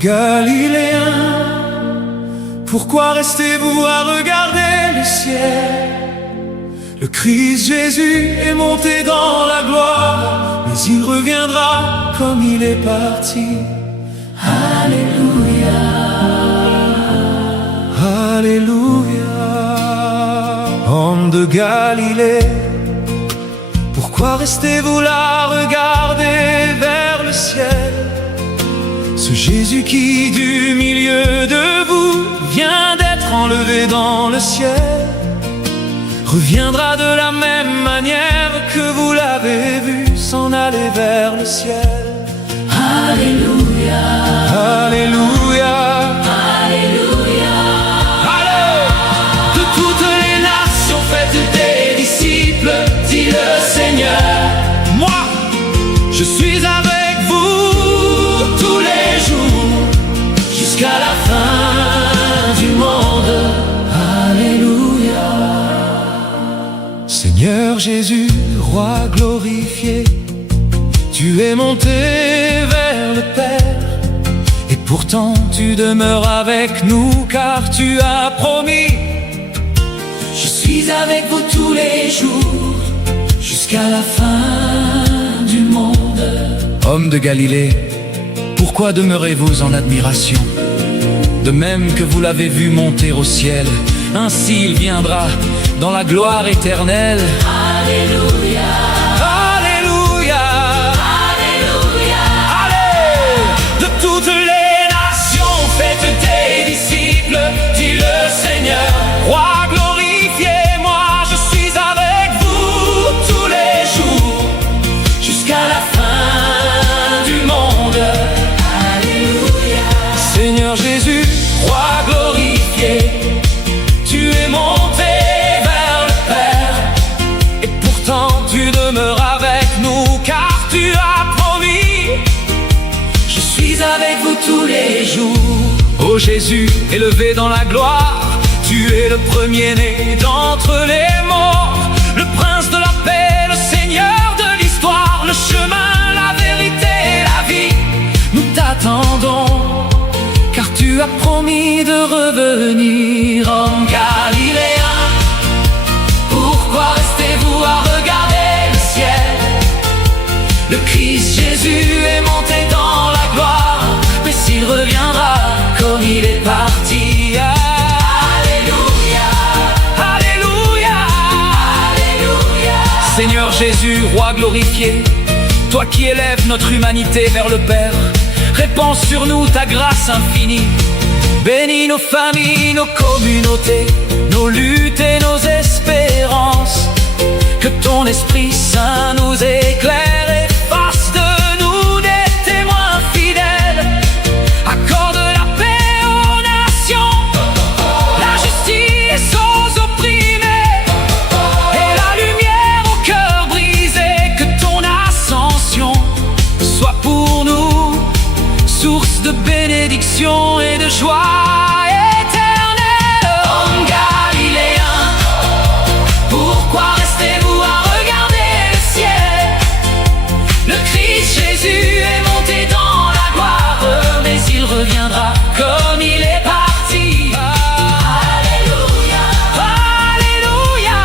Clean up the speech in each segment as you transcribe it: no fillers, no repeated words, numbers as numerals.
Galiléens, pourquoi restez-vous à regarder le ciel? Le Christ Jésus est monté dans la gloire, mais il reviendra comme il est parti. Alléluia, Alléluia. Hommes de Galilée, pourquoi restez-vous là à regarder vers le ciel? Ce Jésus qui du milieu de vous vient d'être enlevé dans le ciel reviendra de la même manière que vous l'avez vu s'en aller vers le ciel. Alléluia, Alléluia, Alléluia. Allez, de toutes les nations faites des disciples, dit le Seigneur. Moi, je suis avec vous tous les jours jusqu'à la fin du monde. Alléluia. Seigneur Jésus, roi glorifié, tu es monté vers le Père, et pourtant tu demeures avec nous car tu as promis. Je suis avec vous tous les jours jusqu'à la fin du monde. Hommes de Galilée, pourquoi demeurez-vous en admiration? De même que vous l'avez vu monter au ciel, ainsi il viendra dans la gloire éternelle. Alléluia, Alléluia, Alléluia. Allez, de toutes les nations faites des disciples, dit le Seigneur. Roi glorifié, moi je suis avec vous tous les jours jusqu'à la fin du monde. Alléluia. Seigneur Jésus, roi glorifié, tu es monté vers le Père, et pourtant tu demeures avec nous car tu as promis. Je suis avec vous tous les jours. Ô Jésus, élevé dans la gloire, tu es le premier-né d'entre les morts, le prince de la paix, le Seigneur de l'histoire, le chemin, la vérité et la vie. Nous t'attendons car tu as promis de revenir. Hommes galiléens, pourquoi restez-vous à regarder le ciel? Le Christ Jésus est monté dans la gloire, mais s'il reviendra comme il est parti. Alléluia, Alléluia, Alléluia. Seigneur Jésus, roi glorifié, toi qui élèves notre humanité vers le Père, répands sur nous ta grâce infinie. Bénis nos familles, nos communautés, nos luttes et nos espérances. Que ton Esprit Saint nous éclaire et fasse de nous des témoins fidèles. Accorde la paix aux nations, la justice aux opprimés, et la lumière au cœur brisé. Que ton ascension soit pour nous source de bénédiction et de joie éternelle. Hommes galiléens, pourquoi restez-vous à regarder le ciel? Le Christ Jésus est monté dans la gloire, mais il reviendra comme il est parti. Alléluia, Alléluia,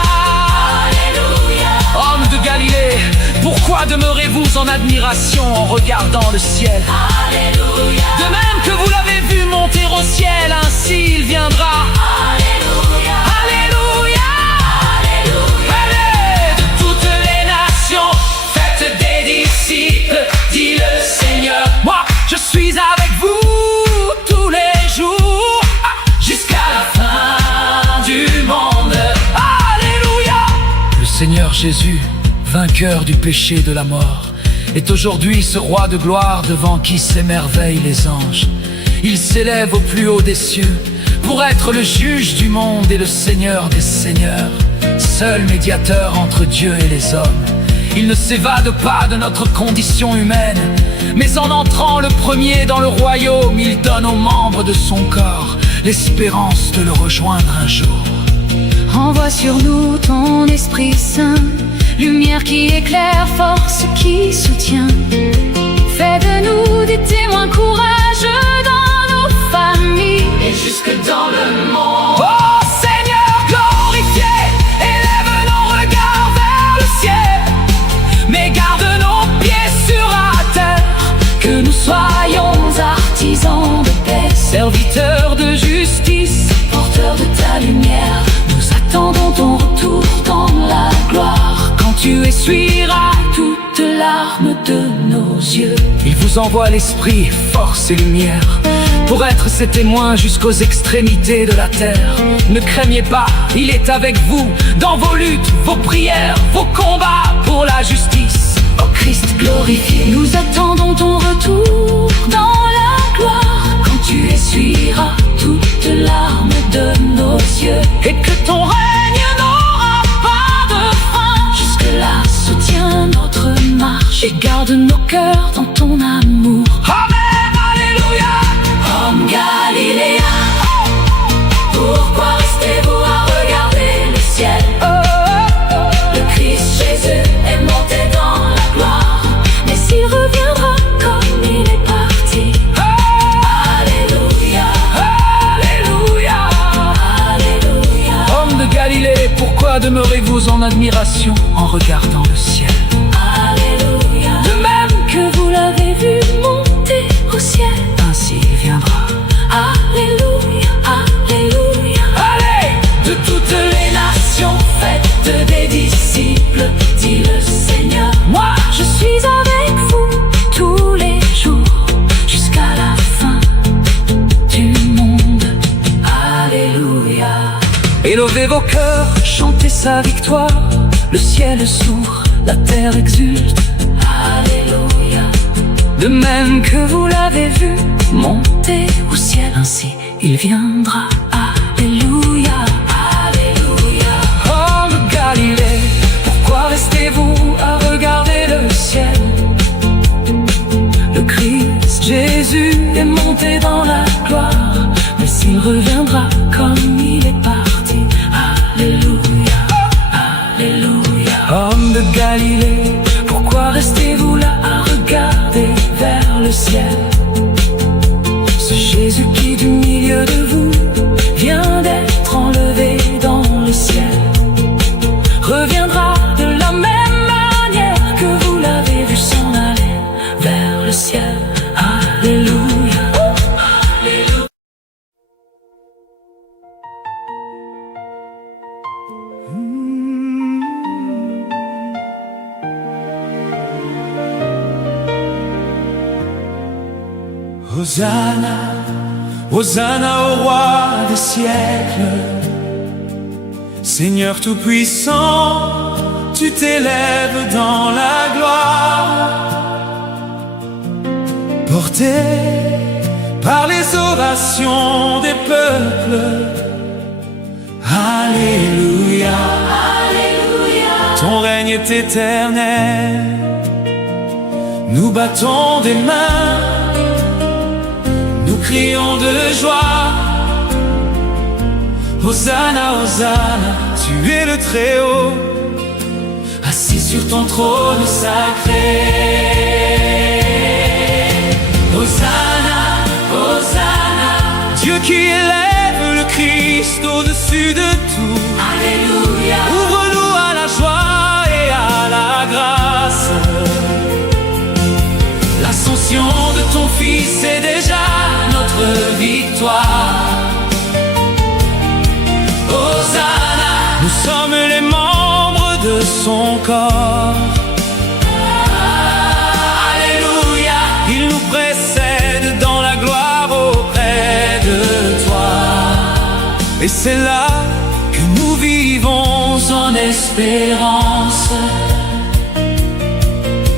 Alléluia. Hommes de Galilée, pourquoi demeurez-vous en admiration en regardant le ciel? Alléluia. De même que vous l'avez vu monter au ciel, ainsi il viendra. Alléluia, Alléluia, Alléluia. Allez, de toutes les nations, faites des disciples, dit le Seigneur. Moi, je suis avec vous tous les jours jusqu'à la fin du monde. Alléluia. Le Seigneur Jésus, vainqueur du péché et de la mort, est aujourd'hui ce roi de gloire devant qui s'émerveillent les anges. Il s'élève au plus haut des cieux pour être le juge du monde et le Seigneur des seigneurs, seul médiateur entre Dieu et les hommes. Il ne s'évade pas de notre condition humaine, mais en entrant le premier dans le royaume, il donne aux membres de son corps l'espérance de le rejoindre un jour. Envoie sur nous ton Esprit Saint, lumière qui éclaire, force qui soutient. Fais de nous des témoins courageux dans serviteur de justice, porteur de ta lumière, nous attendons ton retour dans la gloire. Quand tu essuieras toute larme de nos yeux, il vous envoie l'esprit, force et lumière, pour être ses témoins jusqu'aux extrémités de la terre. Ne craignez pas, il est avec vous dans vos luttes, vos prières, vos combats pour la justice. Ô Christ glorifié, nous attendons ton retour dans la gloire. Quand tu essuieras toute larme de nos yeux, et que ton règne n'aura pas de fin. Jusque-là, soutiens notre marche et garde nos cœurs dans ton amour. Amen, alléluia. Hommes galiléens, pourquoi restez-vous à regarder le ciel? Le Christ Jésus est monté dans la gloire, mais il reviendra comme il est parti. Alléluia, Alléluia, Alléluia. Hommes de Galilée, pourquoi demeurez-vous en admiration en regardant le ciel? Alléluia. De même Que vous l'avez vu monter au ciel, ainsi il viendra. Alléluia, Alléluia. Allez, De toutes les nations, faites des disciples, dit le Seigneur. moi Je suis avec vous tous les jours, jusqu'à la fin du monde. Alléluia. élevez vos cœurs, chantez sa victoire. Le ciel s'ouvre, la terre exulte. Alléluia. De même que vous l'avez vu Montez au ciel, ainsi il viendra. Alléluia, Alléluia. Hommes de Galilée, pourquoi restez-vous à regarder le ciel? Le Christ Jésus est monté dans la gloire, mais il reviendra comme il est parti. Alléluia, Alléluia. Hommes de Galilée, pourquoi restez-vous là à regarder vers le ciel? Ce Jésus qui du milieu de vous vient d'être enlevé dans le ciel, reviendra de la même manière que vous l'avez vu s'en aller vers le ciel. Alléluia. Hosanna, Hosanna au roi des siècles. Seigneur tout-puissant, tu t'élèves dans la gloire. Porté par les ovations des peuples. Alléluia, Alléluia. ton règne est éternel. Nous battons des mains, nous crions de joie. Hosanna, Hosanna, tu es le Très-Haut, assis sur ton trône sacré. Hosanna, Hosanna, Dieu qui élève le Christ au-dessus de tout. Alléluia. Ouvre-nous à la joie et à la grâce. L'ascension de ton Fils est déjà notre victoire. Hosanna, nous sommes les membres de son corps. Alléluia, il nous précède dans la gloire auprès de toi. Et c'est là que nous vivons en espérance.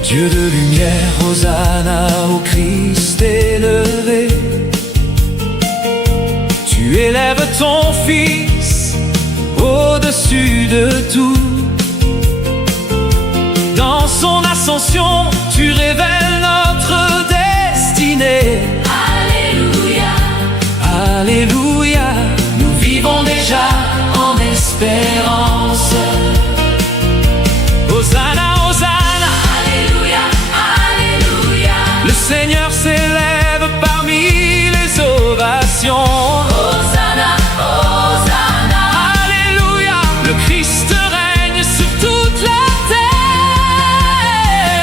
Dieu de lumière, Hosanna au Christ élevé. Tu élèves ton Fils au-dessus de tout. Dans son ascension, tu révèles notre destinée. Alléluia. Alléluia, nous vivons déjà en espérance. Hosanna, Hosanna, Alléluia, Alléluia. le Seigneur s'élève parmi les ovations. Hosanna, Hosanna. Alléluia, le Christ règne sur toute la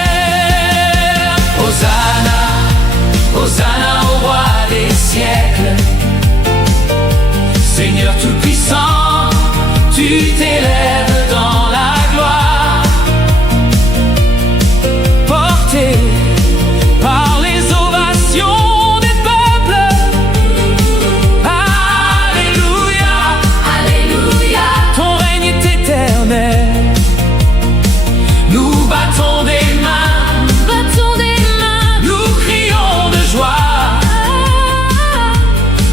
terre. Hosanna, Hosanna au roi des siècles. tout-puissant, tu t'élèves dans la gloire, porté par les ovations des peuples. Alléluia, Alléluia, ton règne est éternel. Nous battons des mains, nous crions de joie.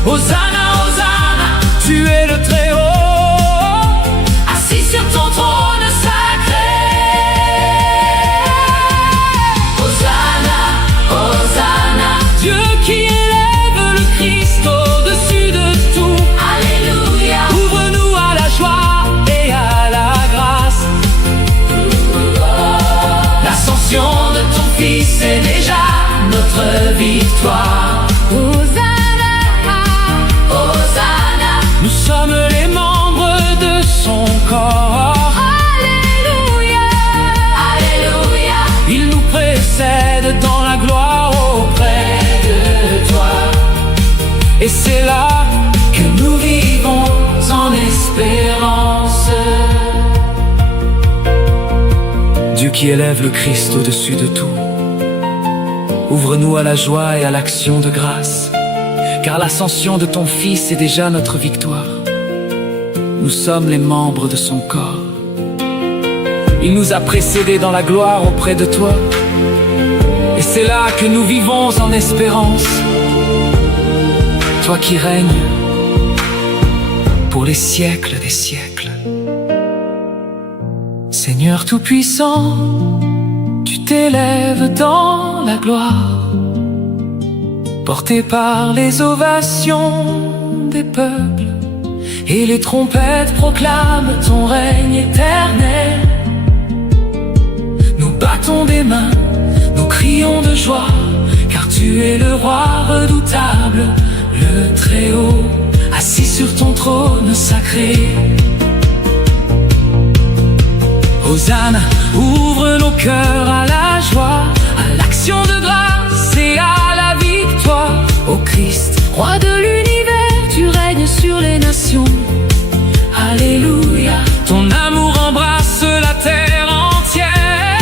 Hosanna, Hosanna, tu es le Très-Haut, assis sur ton trône sacré. Hosanna, Hosanna, Dieu qui élève le Christ au-dessus de tout. Alléluia, Ouvre-nous à la joie et à la grâce. L'ascension de ton Fils est déjà notre victoire. Hosanna, Hosanna, Nous sommes les membres de son corps. Alléluia, Alléluia, Il nous précède dans la gloire auprès de toi. Et c'est là que nous vivons en espérance. Dieu qui élève le Christ au-dessus de tout, ouvre-nous à la joie et à l'action de grâce, car l'ascension de ton Fils est déjà notre victoire. Nous sommes les membres de son corps. Il nous a précédés dans la gloire auprès de toi. Et c'est là que nous vivons en espérance. Toi qui règnes pour les siècles des siècles. Seigneur tout-puissant, tu t'élèves dans la gloire, porté par les ovations des peuples. Et les trompettes proclament ton règne éternel. Nous battons des mains, nous crions de joie, car tu es le roi redoutable, le Très-Haut, assis sur ton trône sacré. Hosanna, ouvre nos cœurs à la joie, à l'action de grâce et à la victoire. Ô Christ, roi de l'univers, tu règnes sur les nations. Alléluia, ton amour embrasse la terre entière.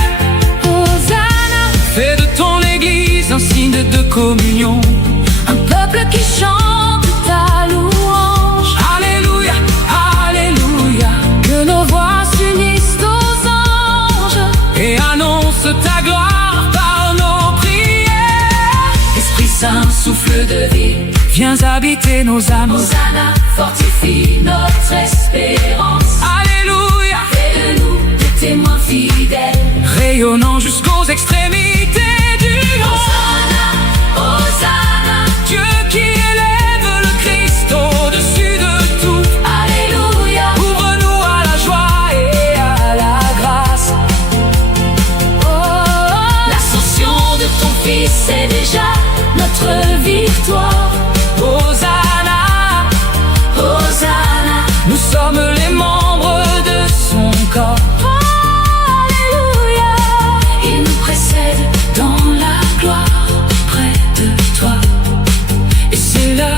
Hosanna, Fais de ton église un signe de communion, un peuple qui chante ta louange. Alléluia, Alléluia, Que nos voix s'unissent aux anges. et annonce ta gloire par nos prières. Esprit Saint, souffle de vie, Viens habiter nos âmes. Hosanna, fortifie notre espérance. Alléluia, Fais de nous des témoins fidèles. rayonnant jusqu'aux extrémités du monde. Hosanna, Hosanna, Dieu qui élève le Christ au-dessus de tout. Alléluia, Ouvre-nous à la joie et à la grâce. oh, l'ascension de ton Fils est déjà notre victoire. Hosanna, Hosanna, nous sommes les membres de son corps. Alléluia, il nous précède dans la gloire près de toi. Et c'est là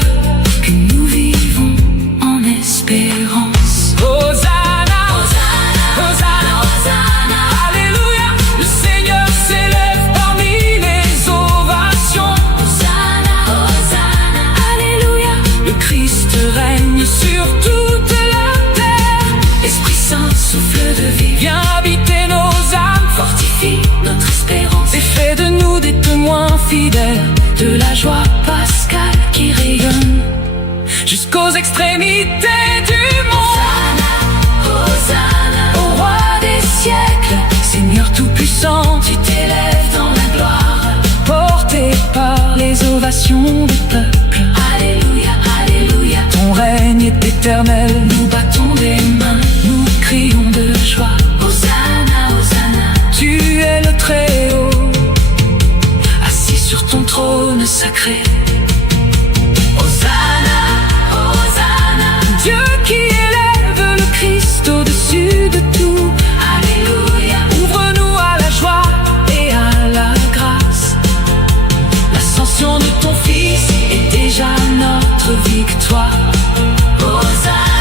Que nous vivons en espérance. Hosanna, Hosanna, Hosanna, Hosanna, Alléluia, le Seigneur s'élève parmi les ovations. Hosanna, Hosanna, Alléluia, Le Christ règne sur toute la terre. Esprit Saint, souffle de vie, Viens habiter nos âmes, fortifie notre espérance. et fais de nous des témoins fidèles De la joie pascale qui rayonne. jusqu'aux extrémités du monde. Hosanna, Hosanna, au roi des siècles, Seigneur tout-puissant, tu t'élèves dans la gloire. porté par les ovations du peuple. Alléluia, Alléluia, Ton règne est éternel. nous battons des mains, Nous crions de joie. Hosanna, Hosanna, Tu es le Très-Haut, assis sur ton trône sacré. Hosanna, Hosanna, Dieu qui élève le Christ au-dessus de tout. Alléluia, Ouvre-nous à la joie et à la grâce. L'ascension de ton Fils est déjà notre victoire. Hosanna.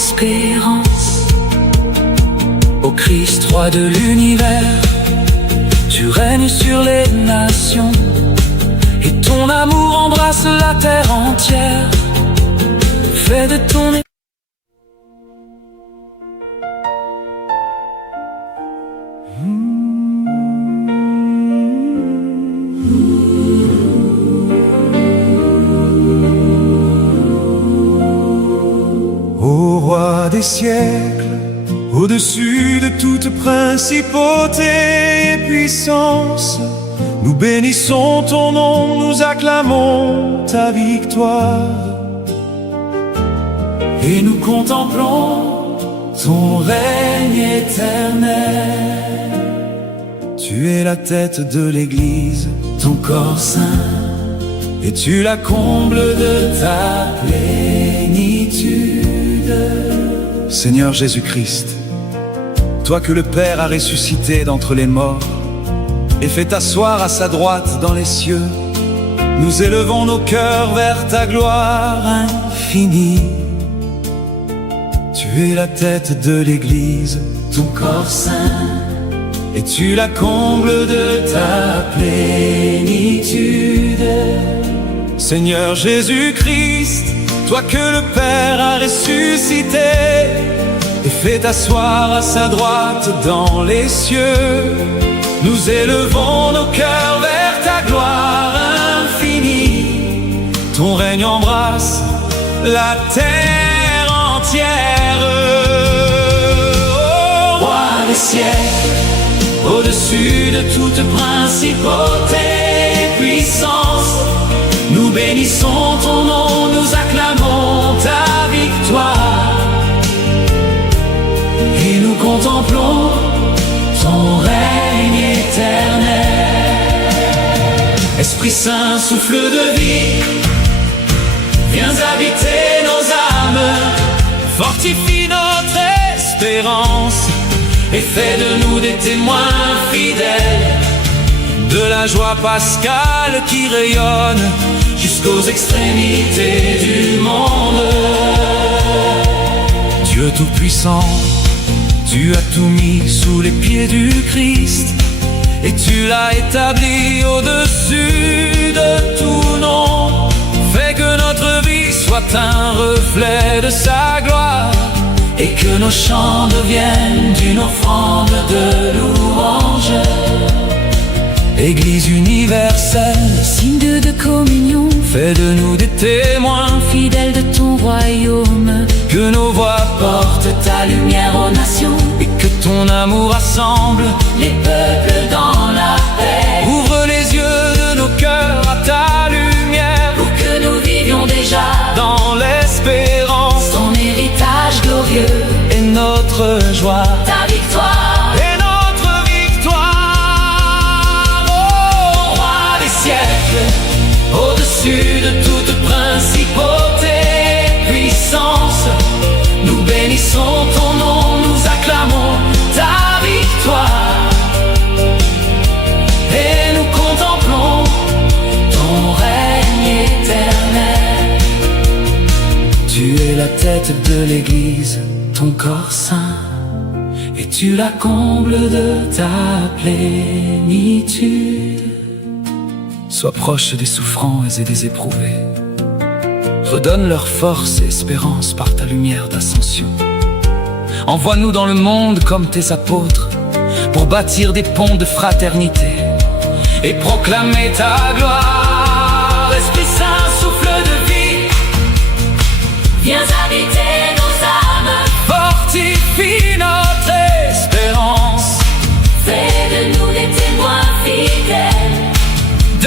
espérance. Ô Christ, roi de l'univers, tu règnes sur les nations, et ton amour embrasse la terre entière. Fais de ton Ô roi des siècles, au-dessus de toute principauté et puissance, nous bénissons ton nom, nous acclamons ta victoire. et nous contemplons ton règne éternel. Tu es la tête de l'Église, Ton corps saint, et tu la combles de ta plénitude. Seigneur Jésus-Christ, toi que le Père a ressuscité d'entre les morts et fait asseoir à sa droite dans les cieux, nous élevons nos cœurs vers ta gloire infinie. Tu es la tête de l'Église, Ton corps saint, et tu la combles de ta plénitude. Seigneur Jésus-Christ, toi que le Père a ressuscité et fait asseoir à sa droite dans les cieux, nous élevons nos cœurs vers ta gloire infinie. Ton règne embrasse la terre entière. Ô roi des siècles, au-dessus de toute principauté et puissance, nous bénissons ton nom, nous acclamons ta victoire, et nous contemplons ton règne éternel. Esprit Saint, souffle de vie, viens habiter nos âmes, fortifie notre espérance, et fais de nous des témoins fidèles de la joie pascale qui rayonne jusqu'aux extrémités du monde. Dieu Tout-Puissant, tu as tout mis sous les pieds du Christ, et tu l'as établi au-dessus de tout nom. Fais que notre vie soit un reflet de sa gloire, et que nos chants deviennent une offrande de louange. Église universelle, Signe de communion, fais de nous des témoins fidèles de ton royaume, que nos voix porte ta lumière aux nations, et que ton amour rassemble les peuples dans la paix. Ouvre les yeux de nos cœurs à ta lumière, Pour que nous vivions déjà dans l'espérance ton héritage glorieux, et notre joie. ta victoire. Et notre victoire, Ô roi des siècles, au-dessus de toute principauté et puissance, nous bénissons ton nom, nous acclamons ta victoire, et nous contemplons ton règne éternel. tu es la tête de l'Église, Ton corps saint, et tu la combles de ta plénitude. sois proche des souffrants et des éprouvés. Redonne leur force et espérance par ta lumière d'ascension. Envoie-nous dans le monde comme tes apôtres, pour bâtir des ponts de fraternité et proclamer ta gloire. Esprit Saint, souffle de vie, viens habiter nos âmes, Fortifie notre espérance, fais de nous des témoins fidèles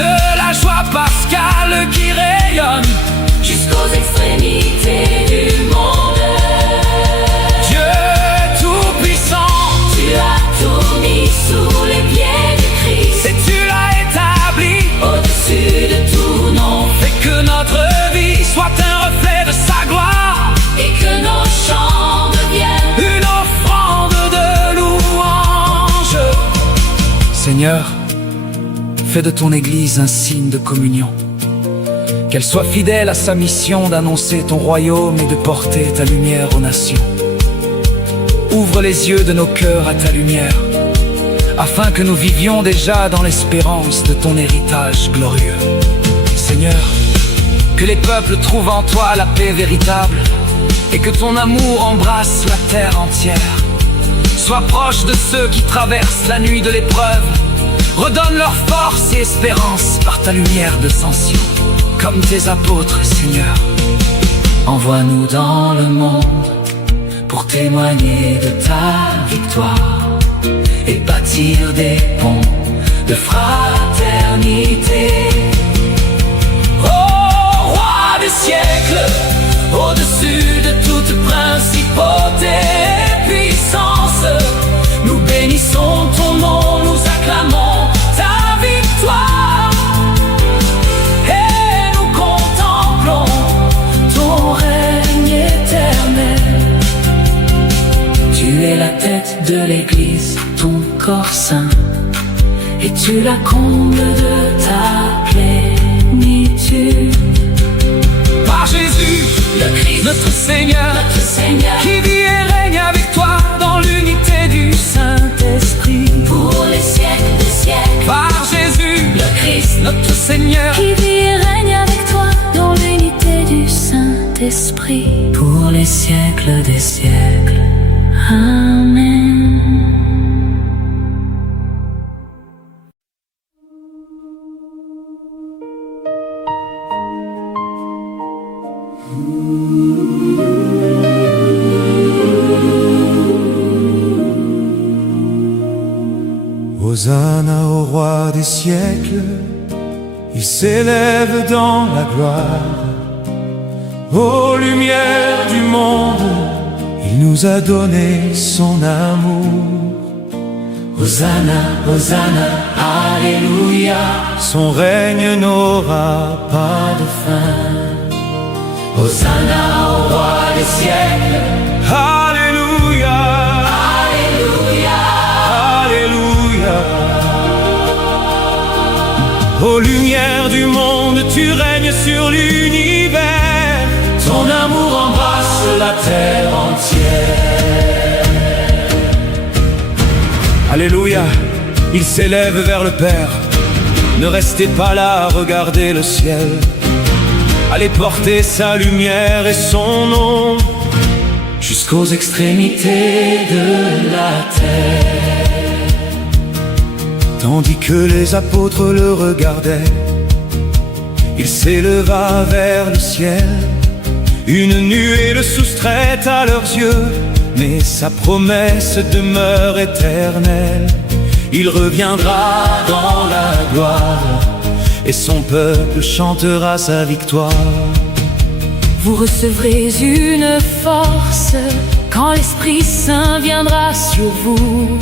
de la joie pascale qui rayonne jusqu'aux extrémités du monde. Dieu Tout-Puissant, Tu as tout mis sous les pieds du Christ, et tu l'as établi, au-dessus de tout nom, et que notre vie soit un reflet de sa gloire, et que nos chants deviennent une offrande de louange. Seigneur, fais de ton Église un signe de communion, Qu'elle soit fidèle à sa mission d'annoncer ton royaume et de porter ta lumière aux nations. Ouvre les yeux de nos cœurs à ta lumière, afin que nous vivions déjà dans l'espérance de ton héritage glorieux. Seigneur, que les peuples trouvent en toi la paix véritable, et que ton amour embrasse la terre entière. Sois proche de ceux qui traversent la nuit de l'épreuve. Redonne leur force et espérance par ta lumière de sanction. Comme tes apôtres, Seigneur, envoie-nous dans le monde pour témoigner de ta victoire et bâtir des ponts de fraternité. Ô roi des siècles, au-dessus de toute principauté et puissance, nous bénissons ton nom, nous acclamons ta victoire et nous contemplons ton règne éternel. Tu es la tête de l'Église, ton corps saint, et tu la combles de ta plénitude. Par Jésus, le Christ, notre Seigneur, qui vit et règne avec toi dans l'unité du Saint-Esprit. Pour les siècles des siècles. Par Jésus, le Christ, notre Seigneur, qui vit et règne avec toi dans l'unité du Saint-Esprit. pour les siècles des siècles. Amen. Hosanna au roi des siècles, il s'élève dans la gloire. Ô lumière du monde, il nous a donné son amour. Hosanna, Hosanna, Alléluia, son règne n'aura pas de fin. Hosanna au roi des siècles, Alléluia, Alléluia, Alléluia. Ô lumière du monde, tu règnes sur l'univers. Ton amour embrasse la terre entière. Alléluia, il s'élève vers le Père. Ne restez pas là à regarder le ciel. Allez porter sa lumière et son nom jusqu'aux extrémités de la terre. Tandis que les apôtres le regardaient, il s'éleva vers le ciel. Une nuée le soustrait à leurs yeux, mais sa promesse demeure éternelle. Il reviendra dans la gloire, et son peuple chantera sa victoire. Vous recevrez une force quand l'Esprit Saint viendra sur vous.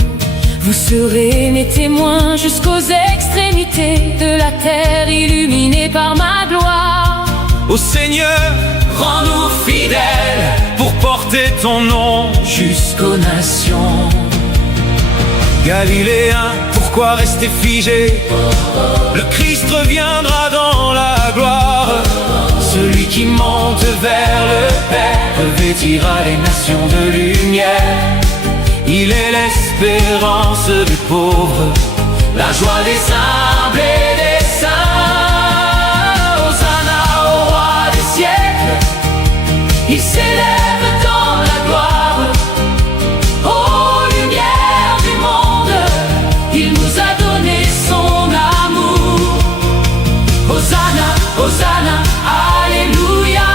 Vous serez mes témoins jusqu'aux extrémités de la terre, illuminés par ma gloire. Ô Seigneur, rends-nous fidèles pour porter ton nom jusqu'aux nations. Galiléens, pourquoi rester figés? Le Christ reviendra dans la gloire. Celui qui monte vers le Père revêtira les nations de lumière. Il est l'espérance du pauvre, la joie des humbles et des saints. Hosanna au roi des siècles, il s'élève dans la gloire. Ô lumière du monde, il nous a donné son amour. Hosanna, Hosanna, Alléluia,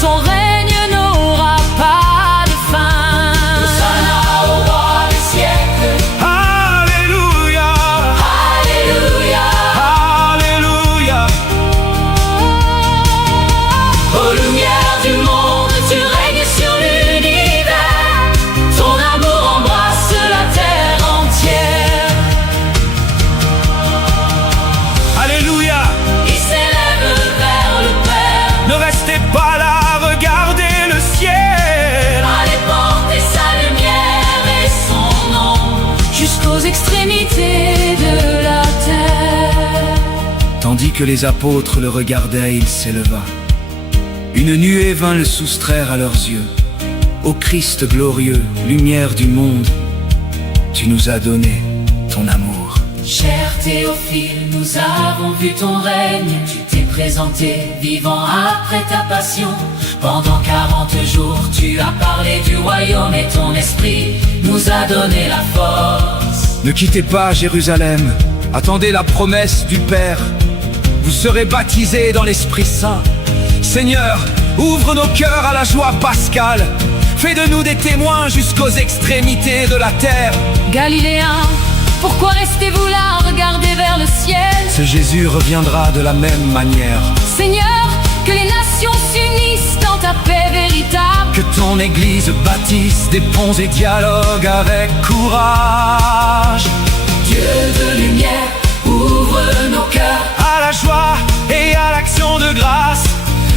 Son règne n'aura pas de fin. Hosanna au roi des siècles. Alléluia, Alléluia, que les apôtres le regardaient, il s'éleva. Une nuée vint le soustraire à leurs yeux. Ô Christ glorieux, lumière du monde, tu nous as donné ton amour. Cher Théophile, nous avons vu ton règne. Tu t'es présenté vivant après ta passion. Pendant 40 jours, tu as parlé du royaume et ton esprit nous a donné la force. Ne quittez pas Jérusalem, attendez la promesse du Père. Vous serez baptisés dans l'Esprit Saint. Seigneur, ouvre nos cœurs à la joie pascale. Fais de nous des témoins jusqu'aux extrémités de la terre. Galiléens, pourquoi restez-vous là, regardez vers le ciel? Ce Jésus reviendra de la même manière. Seigneur, que les nations s'unissent dans ta paix véritable. Que ton Église bâtisse des ponts et dialogue avec courage. Dieu de lumière, ouvre nos cœurs À la joie et à l'action de grâce.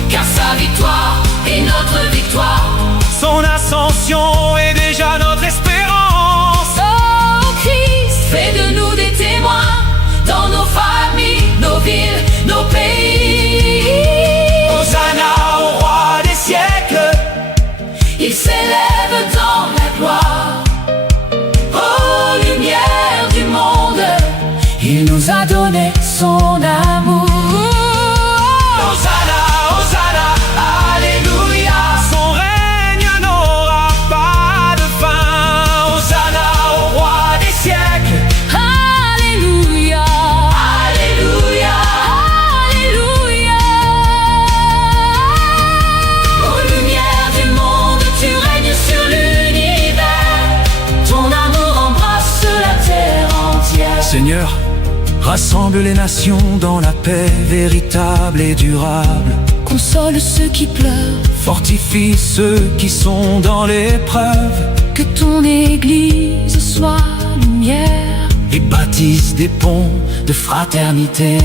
car sa victoire est notre victoire. Son ascension est déjà notre espérance. Oh Christ, fais de nous des témoins dans nos familles, nos villes, nos pays. Hosanna au roi des siècles. Il s'élève dans la gloire. Oh lumière du monde, il nous a donné son amour. Hosanna, Hosanna, Alléluia. Son règne n'aura pas de fin. Hosanna au roi des siècles. Alléluia, Alléluia, Alléluia. Oh lumière du monde, tu règnes sur l'univers. Ton amour embrasse la terre entière. Seigneur, rassemble les nations dans la paix véritable et durable. Console ceux qui pleurent, Fortifie ceux qui sont dans l'épreuve. que ton Église soit lumière. Et bâtisse des ponts de fraternité.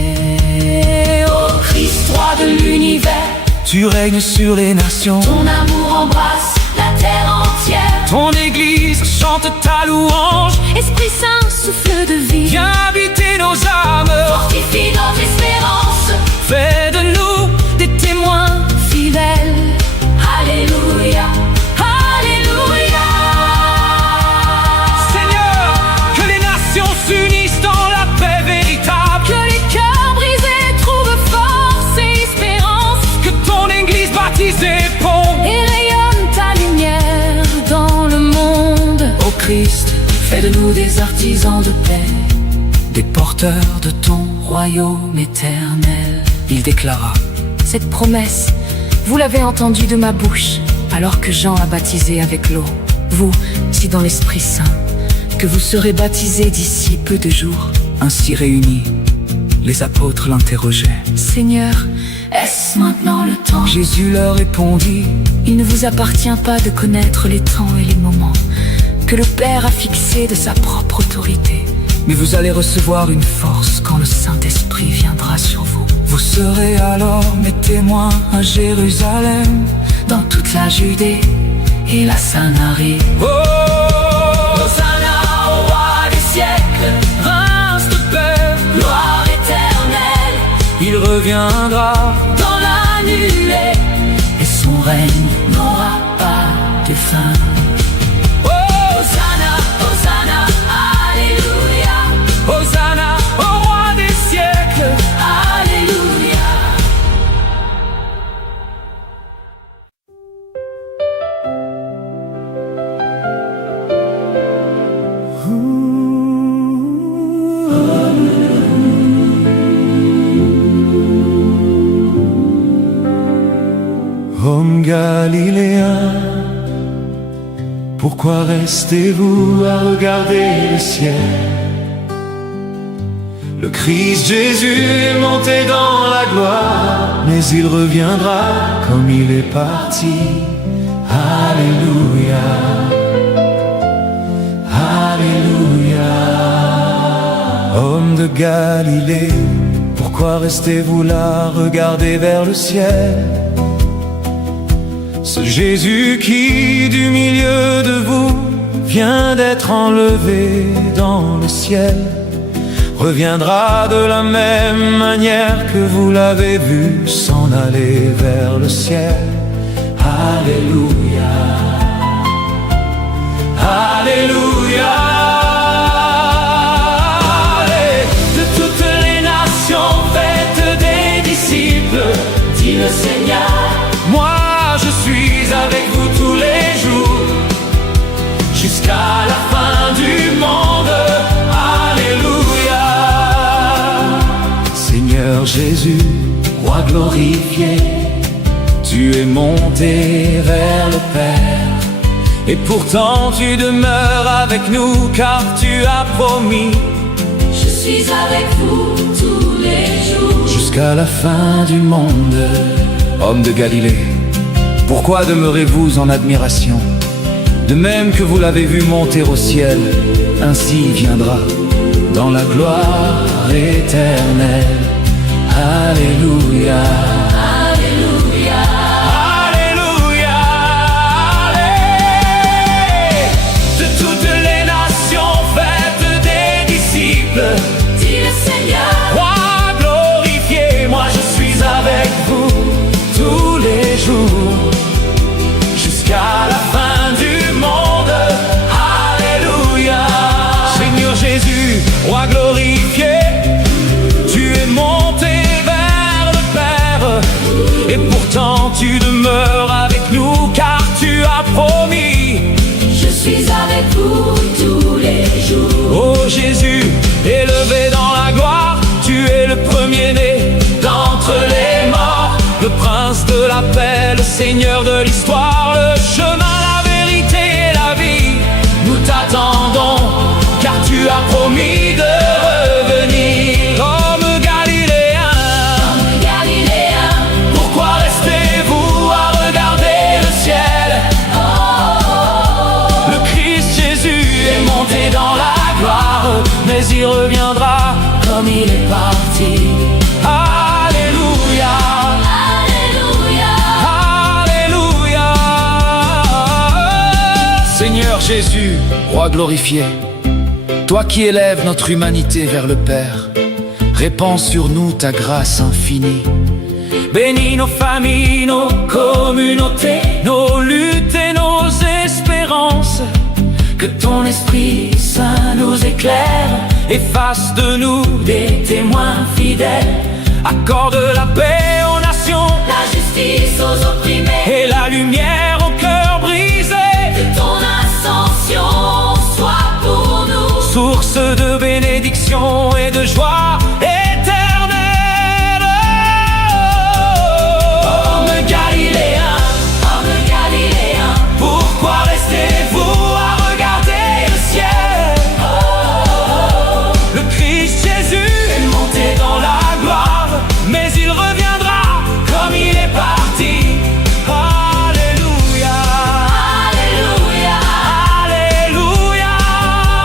Ô Christ, roi de l'univers, Tu règnes sur les nations. ton amour embrasse la terre entière. Ton Église chante ta louange. Esprit Saint, souffle de vie, Viens habiter nos âmes. fortifie notre espérance. Fais de nous Des témoins fidèles. Alléluia, Alléluia. Seigneur, que les nations s'unissent dans la paix véritable. Que les cœurs brisés trouvent force et espérance. Que ton Église bâtisse des ponts. Et rayonne ta lumière dans le monde. Ô Christ, Fais de nous des artisans de paix, des porteurs de ton royaume éternel. Il déclara: Cette promesse, vous l'avez entendue de ma bouche, alors que Jean a baptisé avec l'eau. Vous, si dans l'Esprit Saint, que vous serez baptisés d'ici peu de jours. Ainsi réunis, les apôtres l'interrogeaient. Seigneur, est-ce maintenant le temps? Jésus leur répondit: Il ne vous appartient pas de connaître les temps et les moments que le Père a fixés de sa propre autorité. mais vous allez recevoir une force quand le Saint-Esprit viendra sur vous. Vous serez alors mes témoins à Jérusalem, Dans toute la Judée et la Samarie. oh, Hosanna au roi des siècles, prince de paix, gloire éternelle. il reviendra. Dans la nuée, et son règne n'aura pas de fin. Hosanna, Hosanna, Alléluia, Hosanna au roi des siècles. Alléluia. Hommes galiléens, pourquoi restez-vous à regarder le ciel? Le Christ Jésus est monté dans la gloire, mais il reviendra comme il est parti. Alléluia, Alléluia. Hommes de Galilée, pourquoi restez-vous là, regardez vers le ciel? Ce Jésus qui du milieu de vous vient d'être enlevé dans le ciel. reviendra de la même manière que vous l'avez vu s'en aller vers le ciel. Alléluia, Alléluia. Allez, de toutes les nations, faites des disciples, dit le Seigneur. Moi, je suis avec vous tous les jours, jusqu'à la fin du monde. Alléluia. Seigneur Jésus, roi glorifié, tu es monté vers le Père, et pourtant tu demeures avec nous, car tu as promis: je suis avec vous tous les jours, jusqu'à la fin du monde. Homme de Galilée, pourquoi demeurez-vous en admiration? De même que vous l'avez vu monter au ciel, ainsi il viendra dans la gloire éternelle. Alléluia. Alléluia. Alléluia. Allez, de toutes les nations, faites des disciples, Dit le Seigneur. roi glorifié, moi je suis avec vous tous les jours, jusqu'à la fin du monde. Alléluia. Seigneur Jésus, roi glorifié, tu es monté vers le Père, et pourtant tu demeures avec nous, car tu as promis: Je suis avec vous tous les jours. ô Jésus, élevé dans la gloire, tu es le premier-né d'entre les morts, le prince de la paix, le Seigneur de l'histoire, le chemin, la vérité et la vie. Nous t'attendons, car tu as promis de revenir. Homme galiléen, Homme galiléen, pourquoi restez-vous à regarder le ciel? oh, oh, oh. Le Christ Jésus est monté dans la gloire, mais il reviendra Comme il est parti. Alléluia, Alléluia. Alléluia. Seigneur Jésus, roi glorifié, toi qui élèves notre humanité vers le Père, répands sur nous ta grâce infinie. Bénis nos familles, nos communautés, nos luttes et nos espérances. Que ton Esprit Saint nous éclaire et fasse de nous des témoins fidèles. Accorde la paix aux nations La justice aux opprimés. et la lumière au cœur brisé. Que ton ascension soit pour nous Source de bénédiction et de joie éternelle. Homme galiléen, Homme galiléen, pourquoi restez-vous à regarder le ciel? oh, oh, oh. Le Christ Jésus est monté dans la gloire, mais il reviendra comme il est parti. Alléluia, Alléluia. Alléluia.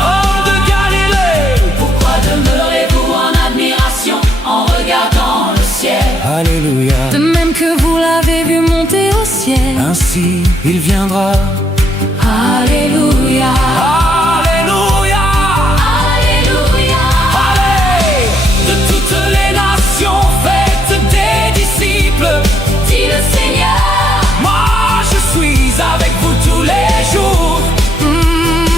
Homme de Galilée, Pourquoi demeurez-vous en admiration en regardant le ciel? Alléluia. De même que vous l'avez vu monter au ciel. Ainsi il viendra. Alléluia. Alléluia. Alléluia. Allez, de toutes les nations, faites des disciples, Dit le Seigneur. moi je suis avec vous tous les jours,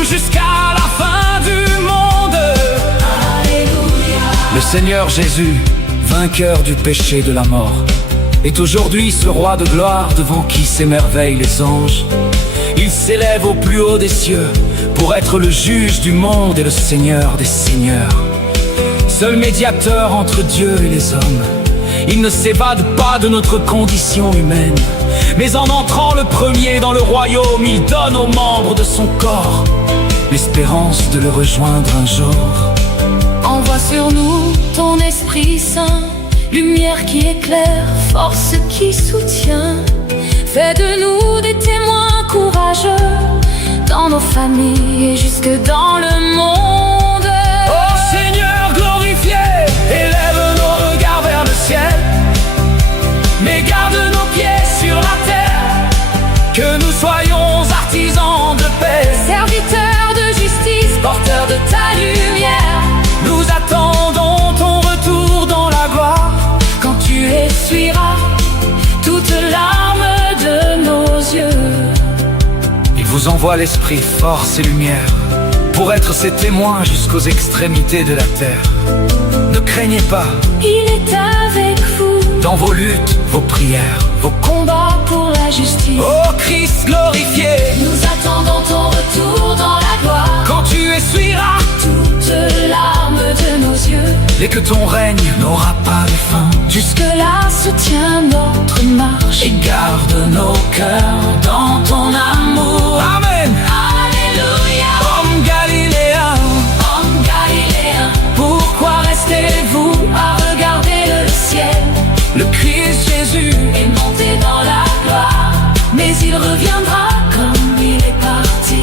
jusqu'à la fin du monde. Alléluia. Le Seigneur Jésus, vainqueur du péché et de la mort, est aujourd'hui ce roi de gloire devant qui s'émerveillent les anges. Il s'élève au plus haut des cieux pour être le juge du monde et le Seigneur des seigneurs. Seul médiateur entre Dieu et les hommes, il ne s'évade pas de notre condition humaine, mais en entrant le premier dans le royaume, il donne aux membres de son corps l'espérance de le rejoindre un jour. Envoie sur nous ton Esprit Saint, lumière qui éclaire, force qui soutient. Fais de nous des témoins courageux dans nos familles et jusque dans le monde. Oh Seigneur glorifié, élève nos regards vers le ciel, mais garde nos pieds sur la terre. Que nous soyons artisans de paix, Serviteur de justice, porteurs de ta lumière. Nous attendons nous envoie l'Esprit, force et lumière, pour être ses témoins jusqu'aux extrémités de la terre. Ne craignez pas, il est avec vous dans vos luttes, vos prières, vos combat pour la justice. Ô Christ glorifié, Nous attendons ton retour dans la gloire, quand tu essuieras toutes larmes de nos yeux. et que ton règne n'aura pas de fin. Jusque-là soutiens notre marche Et garde nos cœurs dans ton amour. Amen. Alléluia, Homme galiléen, homme galiléen, pourquoi restez-vous à regarder le ciel? le Christ Jésus Et monter dans la gloire, mais il reviendra comme il est parti.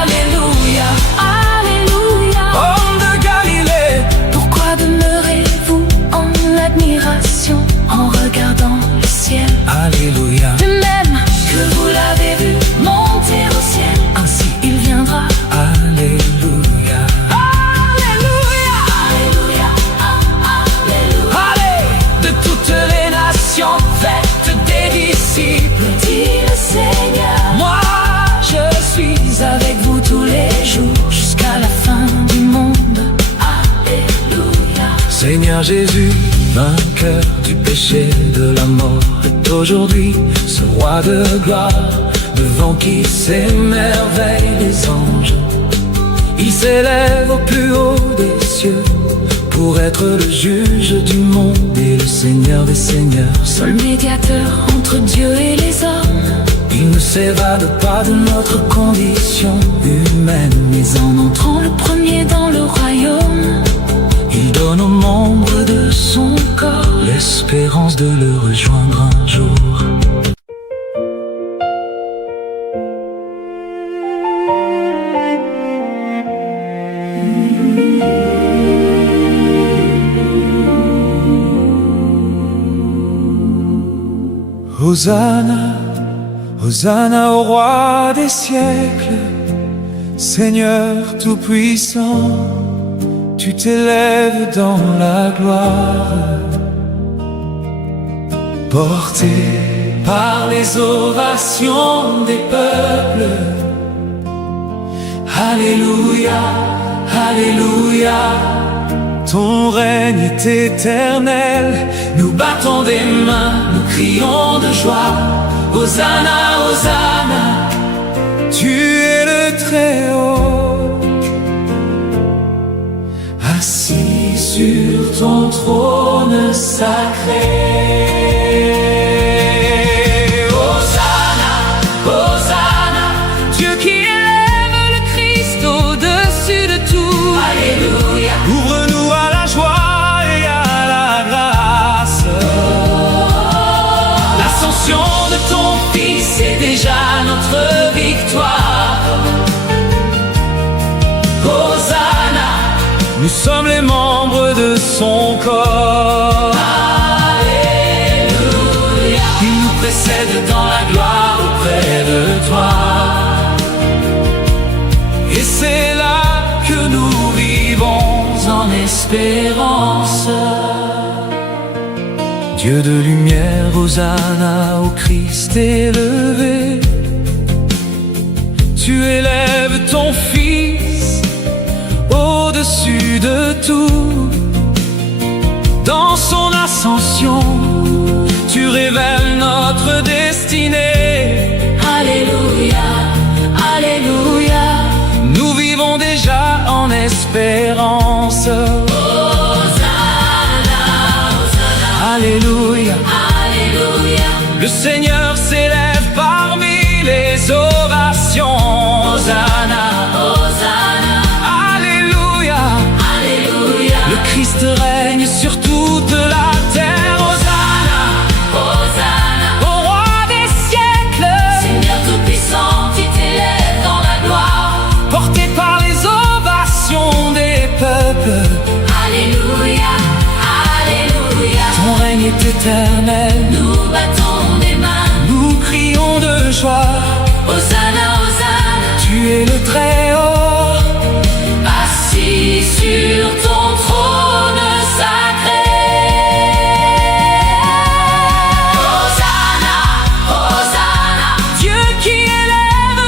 Alléluia. Alléluia, Homme de Galilée, pourquoi demeurez-vous en admiration en regardant le ciel? Alléluia. De même que vous l'avez vu monter au ciel, ainsi il viendra. Alléluia. Alléluia, Alléluia, Alléluia. Allez, de toutes les nations, faites des disciples. Dit le Seigneur, Moi, je suis avec vous tous les jours jusqu'à la fin du monde. Alléluia, Seigneur Jésus, vainqueur du péché, de la mort, est aujourd'hui ce roi de gloire, devant qui s'émerveillent les anges. Il s'élève au plus haut des cieux pour être le juge du monde et le Seigneur des seigneurs. seul médiateur entre Dieu et les hommes. Il ne s'évade pas de notre condition humaine, mais en entrant Le premier dans le royaume, il donne aux membres de son corps l'espérance de le rejoindre un jour. Hosanna, Hosanna au roi des siècles, Seigneur tout-puissant, tu t'élèves dans la gloire. Porté par les ovations des peuples, Alléluia, Alléluia. Ton règne est éternel, nous battons des mains, nous crions de joie. Hosanna, Hosanna, tu es le Très-Haut, assis sur ton trône sacré. Hosanna, Hosanna, Dieu qui élève le Christ au-dessus de tout. Alléluia, Ouvre-nous à la joie et à la grâce. L'ascension de ton Fils est déjà notre victoire. Hosanna, nous sommes les membres de son corps. Alléluia, Il nous précède dans la gloire auprès de toi. Et c'est là que nous vivons en espérance. Dieu de lumière, Hosanna au Christ élevé. Tu élèves ton Fils au-dessus de tout. Dans son ascension, tu révèles notre destinée. Alléluia, Alléluia. Nous vivons déjà en espérance. Alléluia, Alléluia, le Seigneur s'élève parmi les ovations. Hosanna, Hosanna, Alléluia, Alléluia, le Christ règne sur toute la terre. Hosanna, Hosanna, au roi des siècles, Seigneur tout-puissant, tu t'élèves dans la gloire. porté par les ovations des peuples. Alléluia, Alléluia, Ton règne est éternel, nous battons des mains. nous crions de joie. Hosanna, Hosanna, Tu es le Très-Haut, assis sur ton trône sacré. Hosanna, Hosanna, Dieu qui élève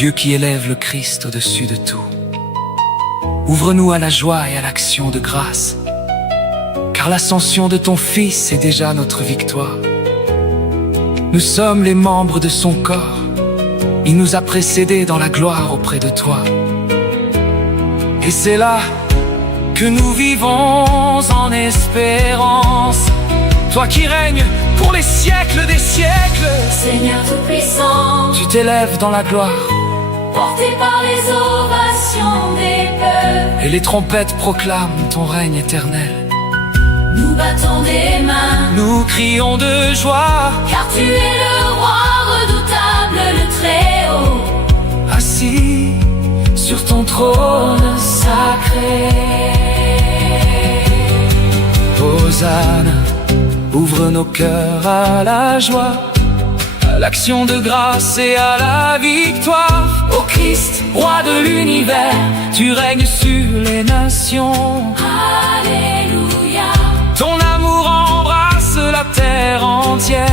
Dieu qui élève le Christ au-dessus de tout, ouvre-nous à la joie et à l'action de grâce, car l'ascension de ton Fils est déjà notre victoire. Nous sommes les membres de son corps, il nous a précédés dans la gloire auprès de toi. Et c'est là que nous vivons en espérance, toi qui règnes pour les siècles des siècles. Seigneur Tout-Puissant, Tu t'élèves dans la gloire, porté par les ovations des peuples, et les trompettes proclament ton règne éternel. nous battons des mains, Nous crions de joie, car tu es le roi redoutable, le Très-Haut. assis sur ton trône sacré. Hosanna, ouvre nos cœurs à la joie, à l'action de grâce et à la victoire. Ô Christ, roi de l'univers, tu règnes sur les nations. Alléluia, Ton amour embrasse la terre entière.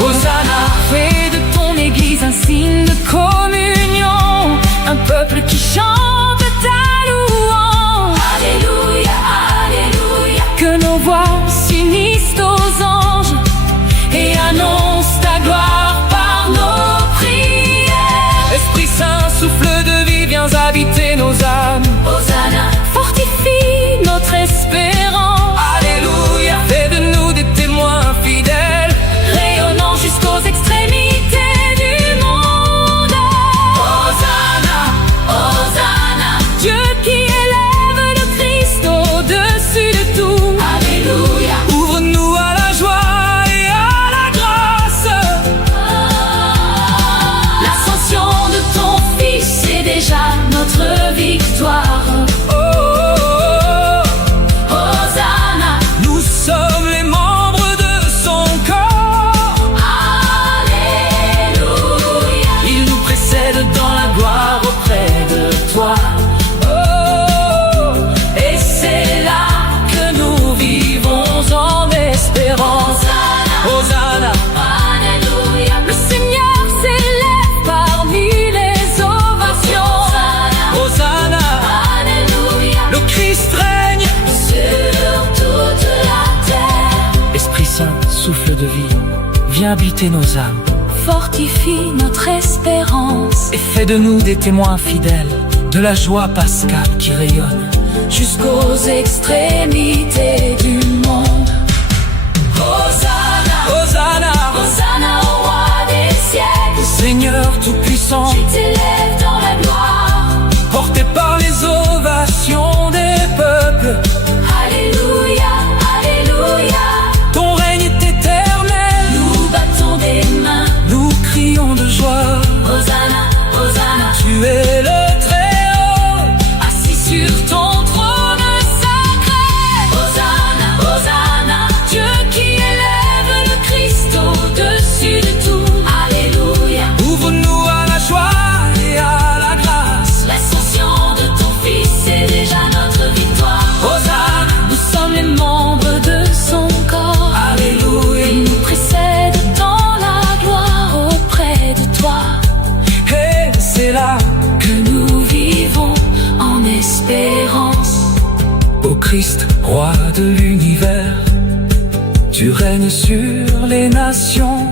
Hosanna, fais de ton église un signe de communion, un peuple qui chante ta louange. Alléluia, Alléluia, Que nos voix s'unissent aux anges et annoncent ta gloire par nos prières. Esprit Saint, souffle de vie, viens habiter nos âmes. Hosanna, Fortifie notre espérance. Alléluia, fais de nous des témoins fidèles, rayonnant jusqu'aux extrémités du monde. Hosanna, Hosanna, Dieu qui élève le Christ au-dessus de tout, Alléluia, ouvre-nous à la joie et à la grâce. l'ascension de ton Fils est déjà notre victoire. Oh, oh, oh, Hosanna, nous sommes les membres de son corps. Alléluia, Il nous précède dans la gloire auprès de toi. Oh, et c'est là que nous vivons en espérance. Hosanna, Alléluia, le Seigneur s'élève parmi les ovations. Hosanna, Alléluia, le Christ règne. sur toute la terre. Esprit Saint, souffle de vie, viens habiter nos âmes. Fortifie notre espérance. Et fais de nous des témoins fidèles de la joie pascale qui rayonne Jusqu'aux extrémités du monde. Hosanna, Hosanna, Hosanna au roi des siècles. Seigneur tout-puissant, Tu t'élèves dans la gloire. porté par les ovations des peuples. Alléluia, Alléluia, Ton règne est éternel, nous battons des mains. nous crions de joie. Hosanna, Hosanna, Tu es le Très-Haut, assis sur ton trône sacré. Hosanna, Hosanna, Dieu qui élève le Christ au-dessus de tout. Alléluia, ouvre-nous à la joie et à la grâce. l'ascension de ton Fils est déjà notre victoire. Hosanna, Nous sommes les membres de son corps. alléluia, Il nous précède dans la gloire auprès de toi. et c'est là Que nous vivons en espérance. Ô Christ, roi de l'univers, tu règnes sur les nations,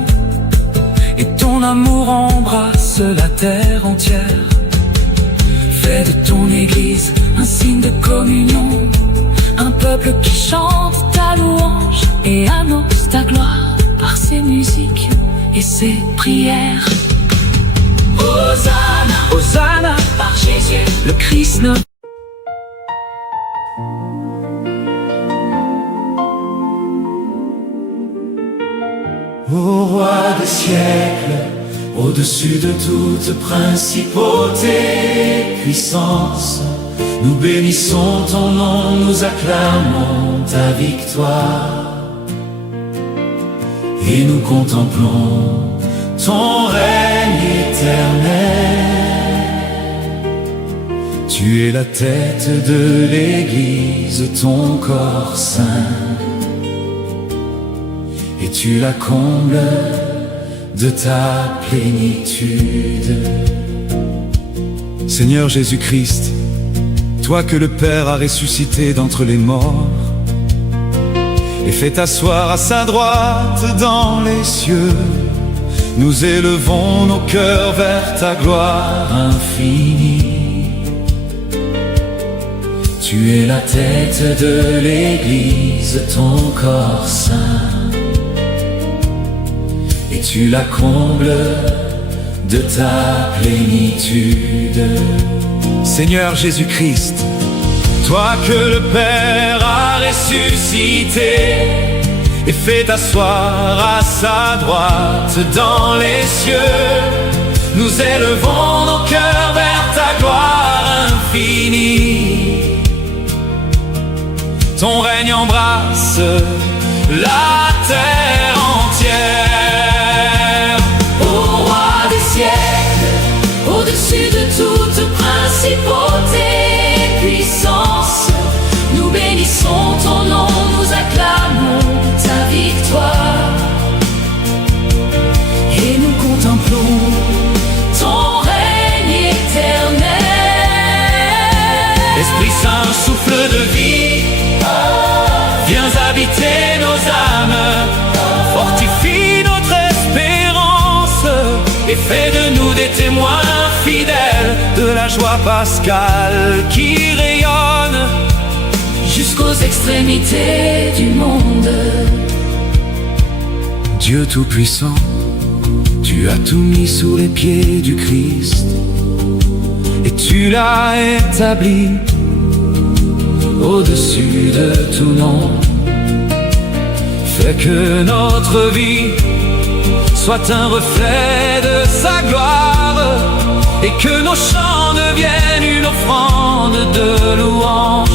et ton amour embrasse la terre entière. Fais de ton église un signe de communion, un peuple qui chante ta louange et annonce ta gloire par ses musiques et ses prières. Hosanna, Hosanna, par Jésus, le Christ notre Ô roi des siècles, au-dessus de toute principauté et puissance, nous bénissons ton nom, nous acclamons ta victoire. Et nous contemplons ton règne éternel. Tu es la tête de l'Église, ton corps saint, et tu la combles de ta plénitude. Seigneur Jésus-Christ, toi que le Père a ressuscité d'entre les morts et fait asseoir à sa droite dans les cieux, nous élevons nos cœurs vers ta gloire infinie. Tu es la tête de l'Église, ton corps saint, et tu la combles de ta plénitude. Seigneur Jésus-Christ, toi que le Père a ressuscité et fait asseoir à sa droite dans les cieux, nous élevons nos cœurs vers ta gloire infinie. Ton règne embrasse la terre entière. Ô roi des siècles, au-dessus de toute principauté et puissance, nous bénissons ton nom, nous acclamons ta victoire. Et nous contemplons ton règne éternel. Esprit Saint, souffle de vie, viens habiter nos âmes, fortifie notre espérance et fais de nous des témoins fidèles de la joie pascale qui rayonne jusqu'aux extrémités du monde. Dieu Tout-Puissant, tu as tout mis sous les pieds du Christ et tu l'as établi au-dessus de tout nom. Fais que notre vie soit un reflet de sa gloire et que nos chants deviennent une offrande de louange.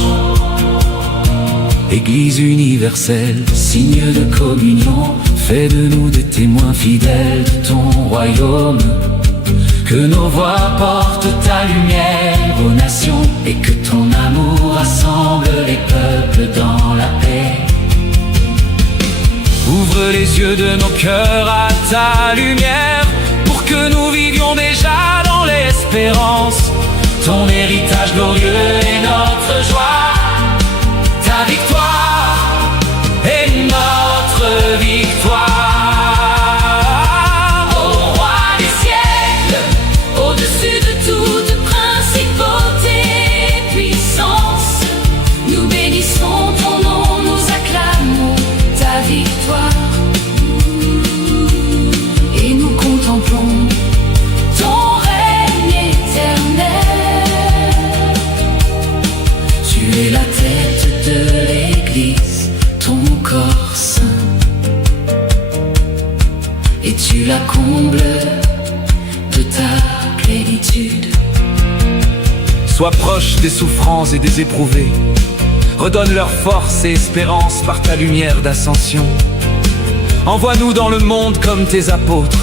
Église universelle, signe de communion, fais de nous des témoins fidèles de ton royaume. Que nos voix portent ta lumière aux nations et que ton amour rassemble les peuples dans la paix. Ouvre les yeux de nos cœurs à ta lumière pour que nous vivions déjà dans l'espérance. Ton héritage glorieux est notre joie, ta victoire est notre victoire. Au-dessus de toute principauté et puissance, nous bénissons ton nom, nous acclamons ta victoire. Et nous contemplons ton règne éternel. Tu es la tête de l'Église, ton corps saint, et tu la combles de ta plénitude. Sois proche des souffrants et des éprouvés. Redonne leur force et espérance par ta lumière d'ascension. Envoie-nous dans le monde comme tes apôtres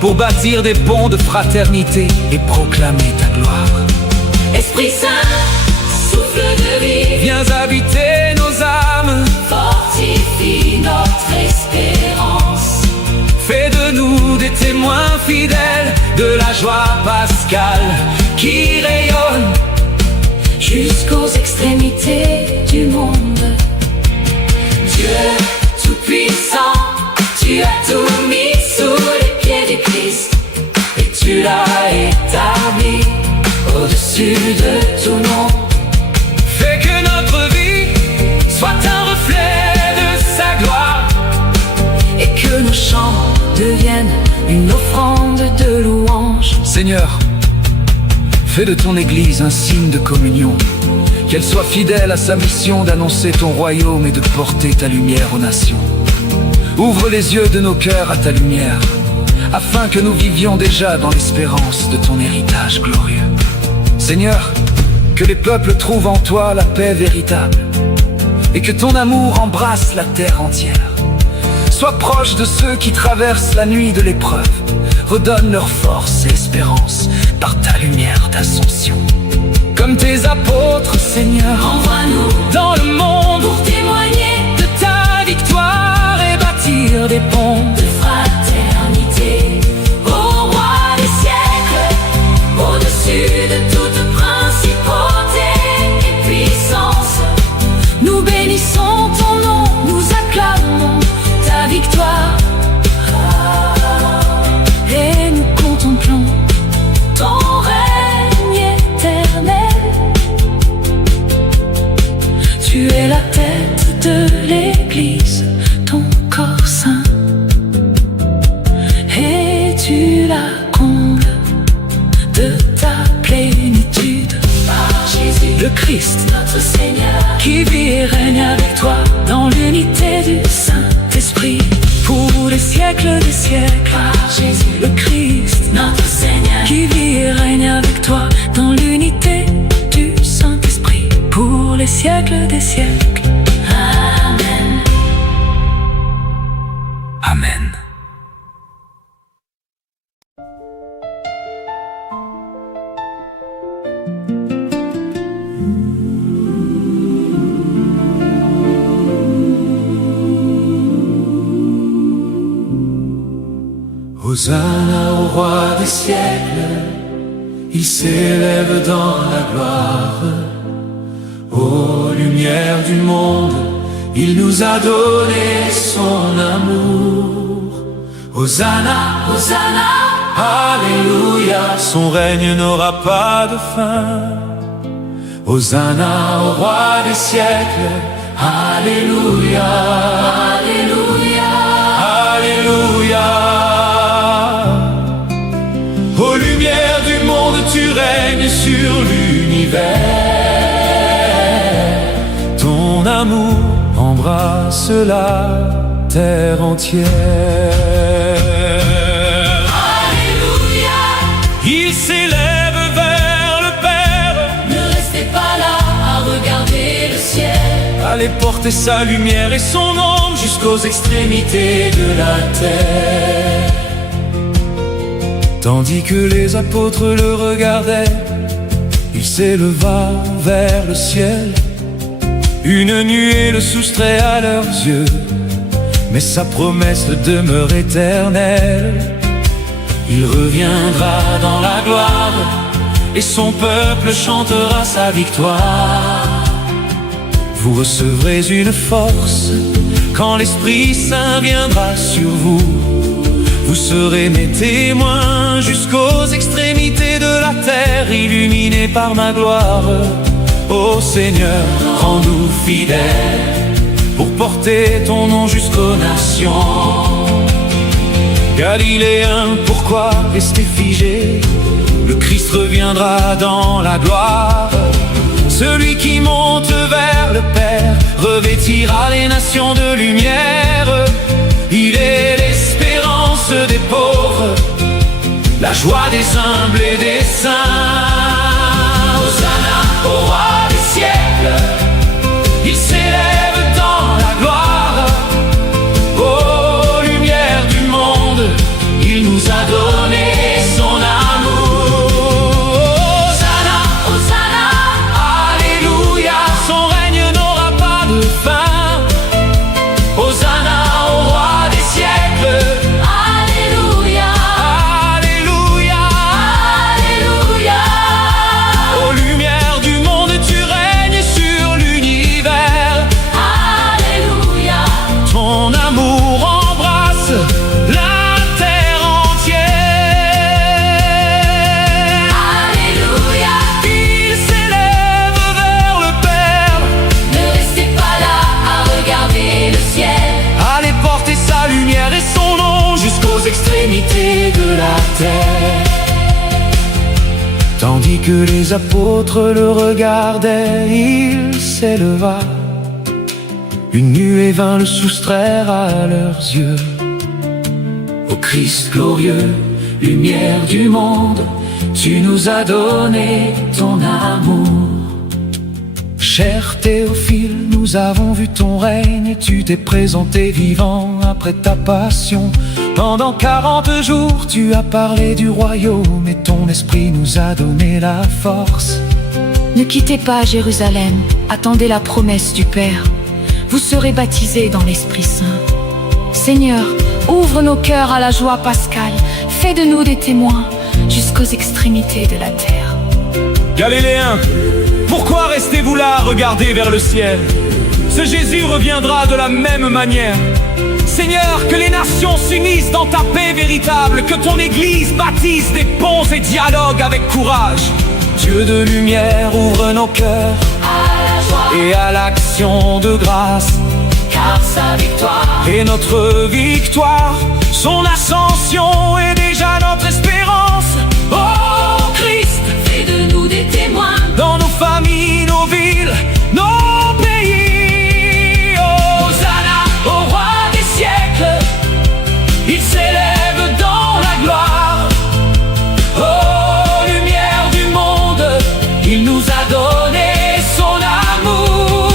pour bâtir des ponts de fraternité et proclamer ta gloire. Esprit Saint, souffle de vie, Viens habiter nos âmes, fortifie notre espérance. fais de nous des témoins fidèles de la joie pascale qui rayonne Jusqu'aux extrémités du monde. Dieu Tout-Puissant, tu as tout mis sous les pieds du Christ et tu l'as établi au-dessus de tout nom. Fais que notre vie soit un reflet de sa gloire Et que nos chants deviennent une offrande de louange. Seigneur, fais de ton Église un signe de communion, qu'elle soit fidèle à sa mission d'annoncer ton royaume et de porter ta lumière aux nations. Ouvre les yeux de nos cœurs à ta lumière, afin que nous vivions déjà dans l'espérance de ton héritage glorieux. Seigneur, que les peuples trouvent en toi la paix véritable, et que ton amour embrasse la terre entière. Sois proche de ceux qui traversent la nuit de l'épreuve. Redonne leur force et espérance par ta lumière d'ascension. Comme tes apôtres, Seigneur, Envoie-nous dans le monde pour témoigner de ta victoire et bâtir des ponts de fraternité siècles des siècles. Amen. Amen. Hosanna au roi des siècles, il s'élève dans la gloire. Ô lumière du monde, il nous a donné son amour. Hosanna, Hosanna, Alléluia, son règne n'aura pas de fin. Hosanna au roi des siècles, Alléluia, Alléluia. Alléluia. Ô lumière du monde, tu règnes sur l'univers. Ton amour embrasse la terre entière. Alléluia. Il s'élève vers le Père. Ne restez pas là à regarder le ciel. Allez porter sa lumière et son ombre jusqu'aux extrémités de la terre. Tandis que les apôtres le regardaient, il s'éleva vers le ciel. Une nuée le soustrait à leurs yeux, mais sa promesse demeure éternelle. Il reviendra dans la gloire, et son peuple chantera sa victoire. Vous recevrez une force quand l'Esprit Saint viendra sur vous. Vous serez mes témoins jusqu'aux extrémités de la terre, illuminés par ma gloire. Ô Seigneur, rends-nous fidèles pour porter ton nom jusqu'aux nations. Galiléens, pourquoi rester figés? Le Christ reviendra dans la gloire. Celui qui monte vers le Père revêtira les nations de lumière. Il est l'espérance des pauvres, la joie des humbles et des saints. Hosanna au roi des siècles, il s'élève dans la gloire. Ô lumière du monde, il nous a donné son amour. Hosanna, Hosanna. Alléluia, son règne n'aura pas de fin. Hosanna au roi des siècles. Alléluia. Alléluia. Alléluia. Ô lumière du monde, tu règnes sur l'univers. Alléluia. Ton amour embrasse la terre entière. Alléluia. Il s'élève vers le Père. Ne restez pas là à regarder le ciel. Allez porter sa lumière et son nom jusqu'aux extrémités de la terre. Tandis que les apôtres le regardaient, il s'éleva. Une nuée vint le soustraire à leurs yeux. Ô Christ glorieux, lumière du monde, tu nous as donné ton amour. Cher Théophile, nous avons vu ton règne, et tu t'es présenté vivant après ta passion. Pendant 40 jours, tu as parlé du royaume, et ton esprit nous a donné la force. Ne quittez pas Jérusalem, attendez la promesse du Père. Vous serez baptisés dans l'Esprit Saint. Seigneur, ouvre nos cœurs à la joie pascale. Fais de nous des témoins jusqu'aux extrémités de la terre. Galiléens, pourquoi restez-vous là à regarder vers le ciel? Ce Jésus reviendra de la même manière. Seigneur, que les nations s'unissent dans ta paix véritable, que ton Église bâtisse des ponts et dialogues avec courage. Dieu de lumière, ouvre nos cœurs À la joie, et à l'action de grâce. car sa victoire Et notre victoire, son ascension est déjà notre espérance. Oh Christ, fait de nous des témoins. dans nos familles, nos villes, nos pays. Oh, Hosanna au roi des siècles. il s'élève dans la gloire. Oh, lumière du monde, il nous a donné son amour.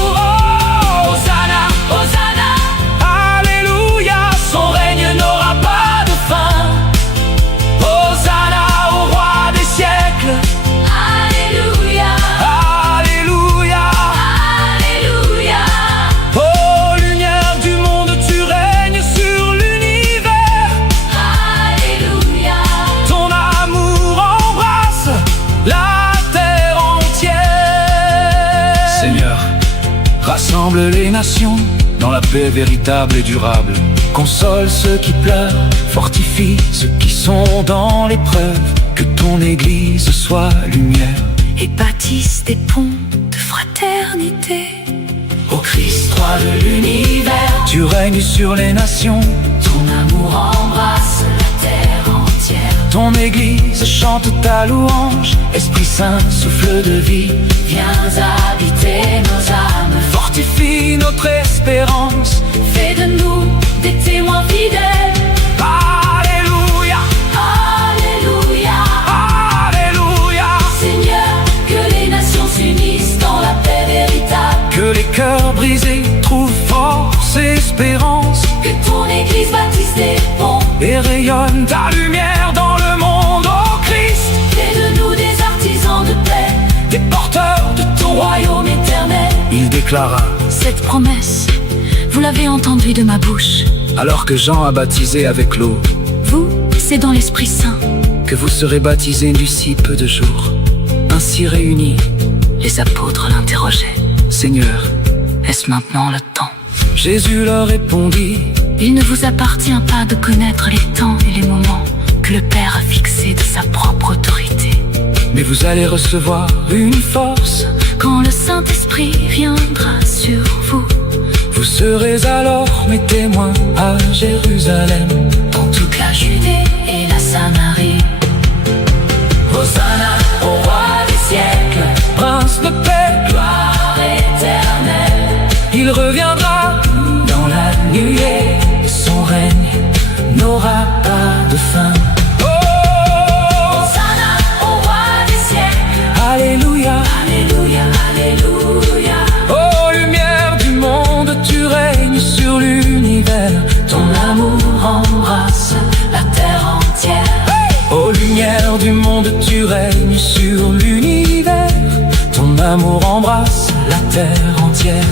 Rassemble les nations dans la paix véritable et durable. Console ceux qui pleurent, fortifie ceux qui sont dans l'épreuve. Que ton Église soit lumière et bâtisse des ponts de fraternité. Ô Christ, roi de l'univers, tu règnes sur les nations. ton amour embrasse la terre entière. Ton Église chante ta louange. Esprit Saint, souffle de vie, Viens habiter nos âmes, fortifie notre espérance. fais de nous des témoins fidèles. Alléluia, Alléluia, Alléluia. Seigneur, que les nations s'unissent dans la paix véritable. Que les cœurs brisés trouvent force et espérance. Que ton Église bâtisse des ponts Et rayonne ta lumière dans le monde, ô Christ. fais de nous des artisans de paix, Des porteurs de ton royaume éternel. Il déclara, Cette promesse, vous l'avez entendue de ma bouche. alors que Jean a baptisé avec l'eau, Vous, c'est dans l'Esprit Saint. que vous serez baptisés d'ici peu de jours. Ainsi réunis, Les apôtres l'interrogeaient. Seigneur, Est-ce maintenant le temps? Jésus leur répondit, Il ne vous appartient pas de connaître les temps et les moments que le Père a fixés de sa propre autorité. mais vous allez recevoir une force. Quand le Saint-Esprit viendra sur vous, Vous serez alors mes témoins à Jérusalem, dans toute la Judée et la Samarie, Hosanna au roi des siècles, prince de paix. gloire éternelle. Il reviendra dans la nuée, son règne n'aura pas de fin. Oh, Hosanna au roi des siècles, Alléluia. Alléluia, Alléluia. Ô lumière du monde, tu règnes sur l'univers. Ton amour embrasse la terre entière. Ô lumière du monde, tu règnes sur l'univers. Ton amour embrasse la terre entière.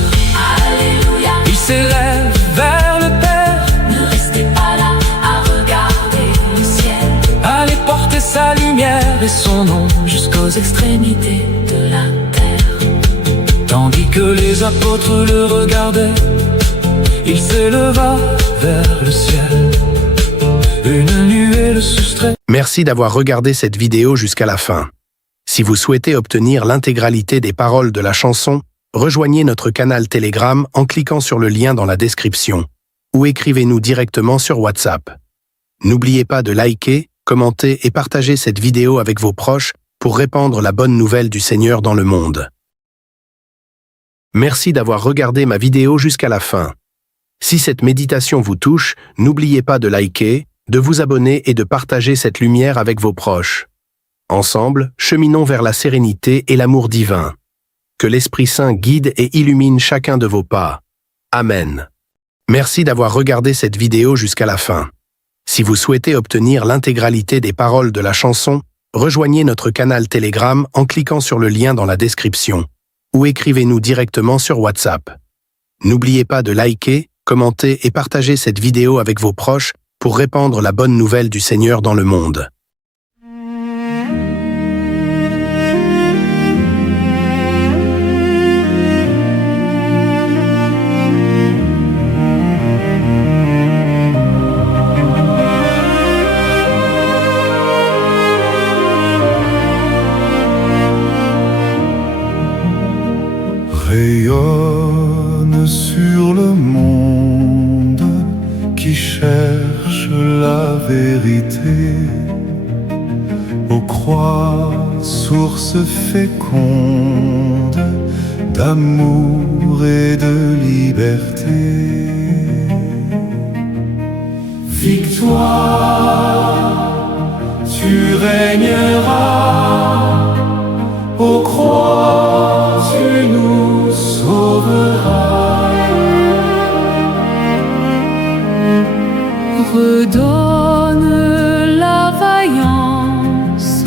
Alléluia, Il s'élève vers le Père. ne restez pas là à regarder le ciel. Allez porter sa lumière et son nom jusqu'aux extrémités De la terre, Tandis que les apôtres le regardaient, il s'éleva vers le ciel. Une nuée le soustrait. Merci d'avoir regardé cette vidéo jusqu'à la fin. Si vous souhaitez obtenir l'intégralité des paroles de la chanson, rejoignez notre canal Telegram en cliquant sur le lien dans la description ou écrivez-nous directement sur WhatsApp. N'oubliez pas de liker, commenter et partager cette vidéo avec vos proches pour répandre la bonne nouvelle du Seigneur dans le monde. Merci d'avoir regardé ma vidéo jusqu'à la fin. Si cette méditation vous touche, n'oubliez pas de liker, de vous abonner et de partager cette lumière avec vos proches. Ensemble, cheminons vers la sérénité et l'amour divin. Que l'Esprit Saint guide et illumine chacun de vos pas. Amen. Merci d'avoir regardé cette vidéo jusqu'à la fin. Si vous souhaitez obtenir l'intégralité des paroles de la chanson, rejoignez notre canal Telegram en cliquant sur le lien dans la description ou écrivez-nous directement sur WhatsApp. N'oubliez pas de liker, commenter et partager cette vidéo avec vos proches pour répandre la bonne nouvelle du Seigneur dans le monde. Rayonne sur le monde qui cherche la vérité. Ô croix, source féconde d'amour et de liberté. Victoire, tu régneras. Ô croix, tu nous sauveras. Redonne la vaillance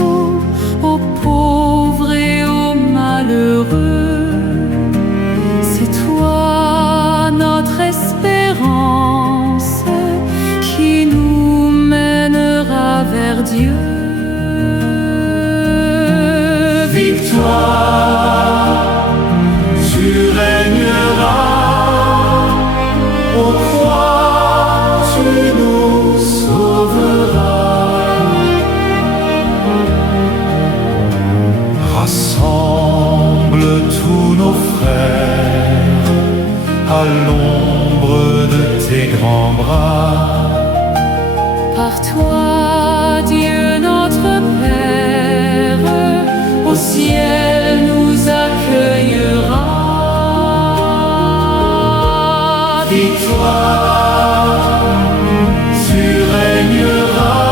aux pauvres et aux malheureux. C'est toi notre espérance qui nous mènera vers Dieu. Victoire, tu régneras. grands bras. Par toi, Dieu notre Père, au ciel nous accueillera. Victoire, tu régneras,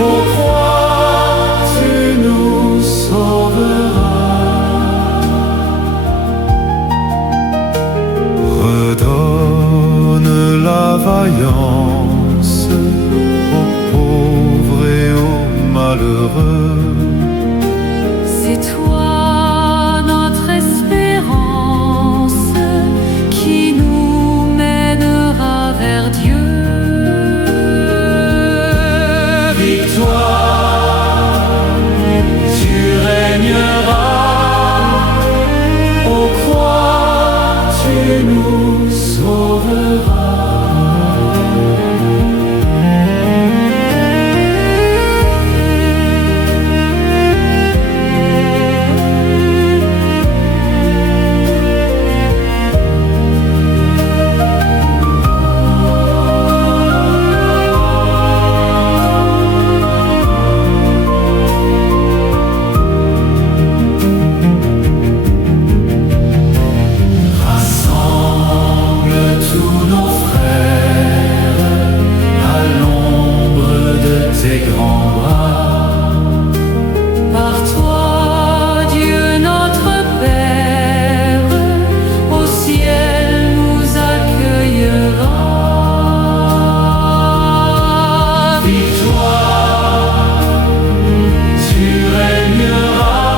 ô croix, tu nous sauveras. Redonne la vaillance aux pauvres et aux malheureux. C'est toi notre espérance qui nous mènera vers Dieu. Victoire, tu régneras, ô croix, tu nous sauveras. Rassemble tous nos frères à l'ombre de tes grands bras. Par toi, Dieu notre Père, au ciel nous accueillera. Victoire, tu régneras,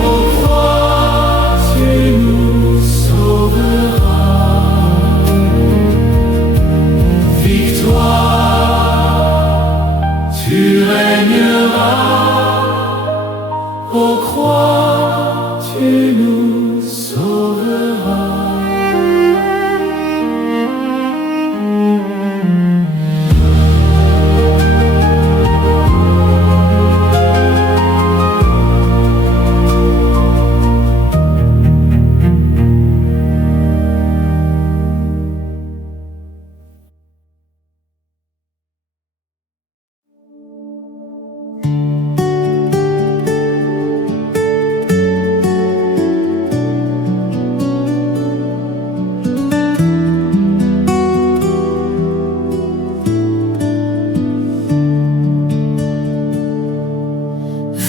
ô croix, tu nous sauveras. Victoire, tu régneras, ô croix, tu nous sauveras.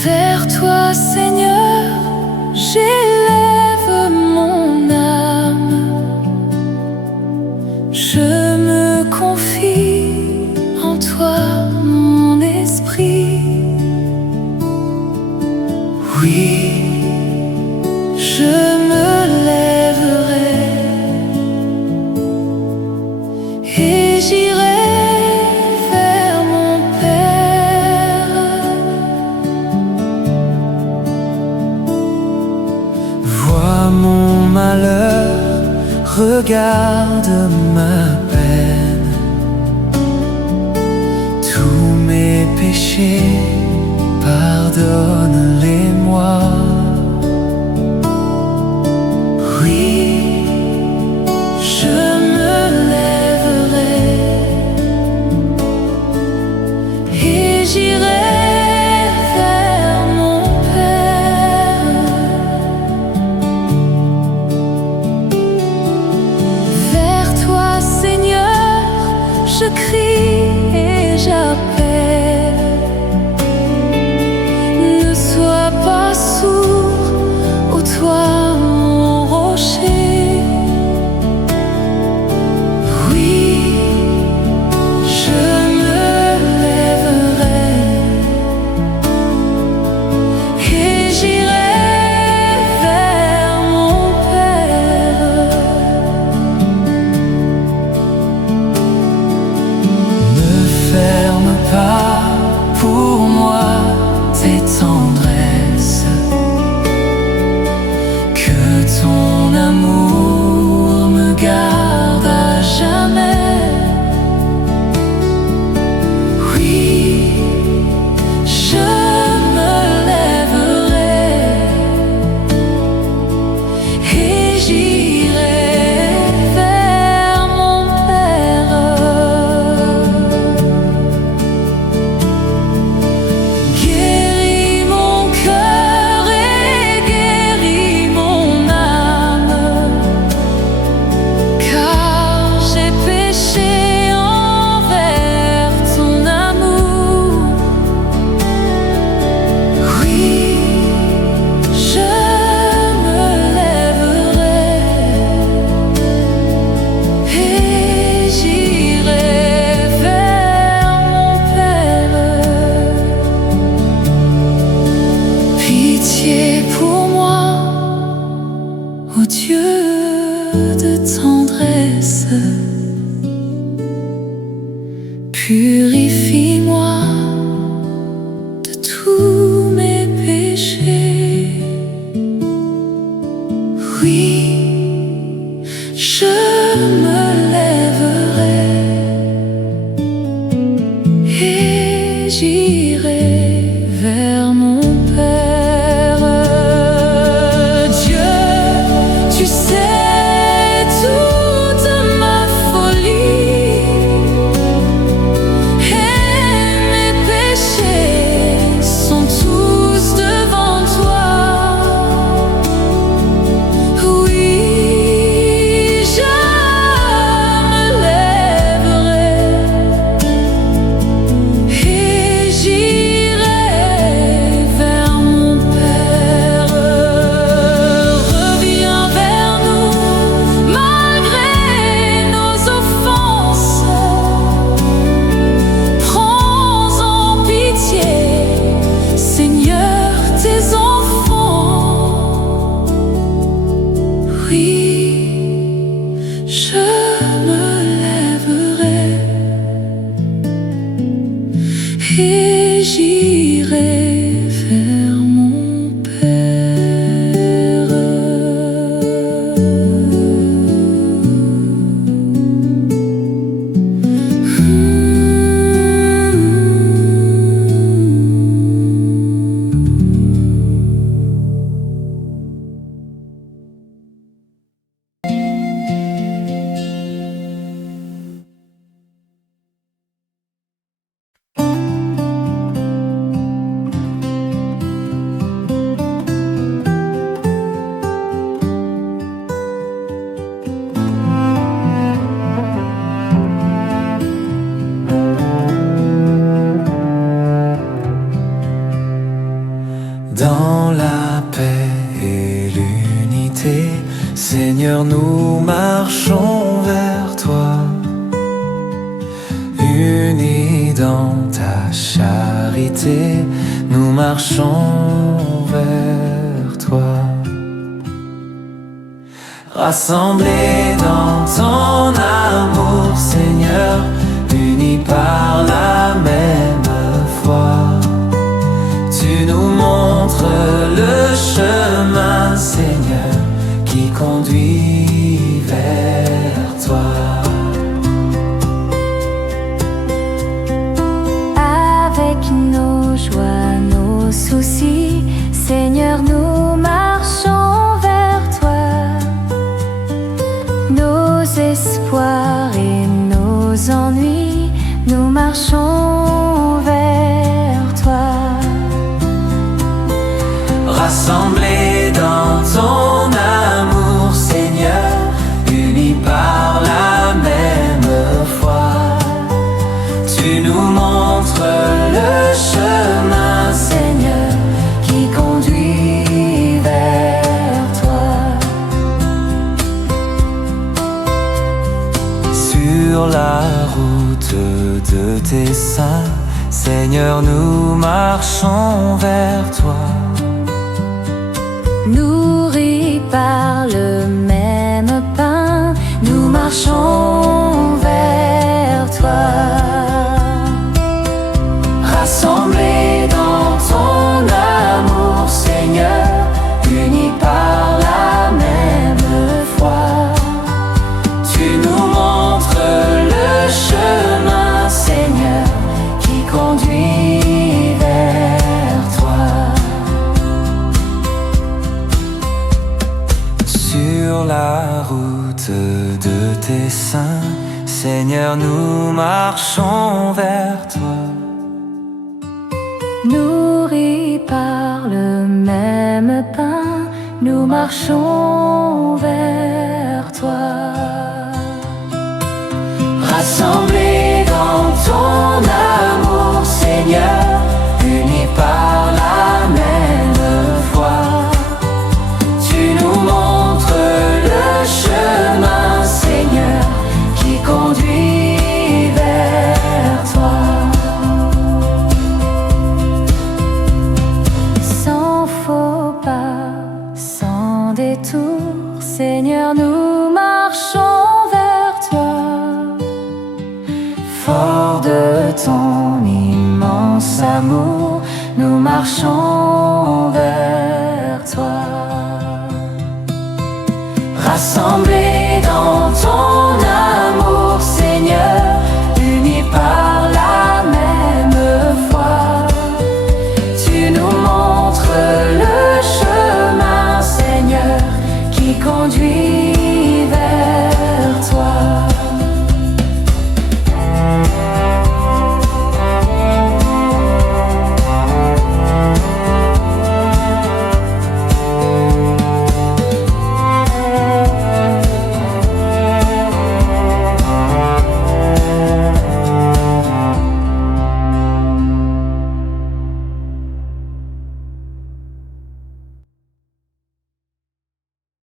Vers toi, Seigneur, j'élève mon âme. Je me confie en toi, mon esprit. Oui, je me lèverai et j'irai vers mon Père. Vois mon malheur, regarde ma peine. Tous mes péchés, pardonne-les-moi. Oui, je me lèverai et j'irai vers mon Père. Vers toi, Seigneur, je crie et j'appelle. Ne sois pas sourd, ô toi mon rocher. Oui, je me lèverai et j'irai vers mon Père. Ne ferme pas Purifie-moi de tous mes péchés. Oui, je me lèverai et j'irai vers mon Père. Dieu, tu sais toute ma folie et mes péchés sont tous devant toi. Oui, je me lèverai et j'irai vers mon Père. Reviens vers nous malgré nos offenses. Prends en pitié, Seigneur, tes enfants. Oui, je me lèverai et j'irai vers mon Père. Dans la paix et l'unité, Seigneur, nous marchons vers toi. Unis dans ta charité, nous marchons vers toi. Rassemblés dans ton amour, Seigneur, unis par la même foi. Tu nous montres le chemin, Seigneur, qui conduit vers toi. Avec nos joies, nos soucis, Seigneur, nous marchons vers toi. Nos espoirs et nos ennuis, nous marchons vers toi. Rassemblés dans ton amour, Seigneur, unis par la même foi. Tu nous montres le chemin, Seigneur, qui conduit vers toi. Sur la route de tes saints, Seigneur, nous marchons vers toi. Nourris par le même pain, nous marchons vers toi. Rassemblés dans ton amour, Seigneur, unis par la même foi. Tu nous montres le chemin, Seigneur, qui conduit vers toi. Sur la route de tes saints, Seigneur, nous marchons vers toi. Nourris par le même pain, nous marchons vers toi. Rassemblés dans ton amour, Seigneur, unis par la même foi. Tu nous montres le chemin, Seigneur, qui conduit vers toi. Sans faux pas, sans détour, Seigneur, nous marchons vers toi. ton immense amour, nous marchons vers toi. Rassemblés dans ton amour, Seigneur, unis par la même foi, tu nous montres le chemin, Seigneur, qui conduit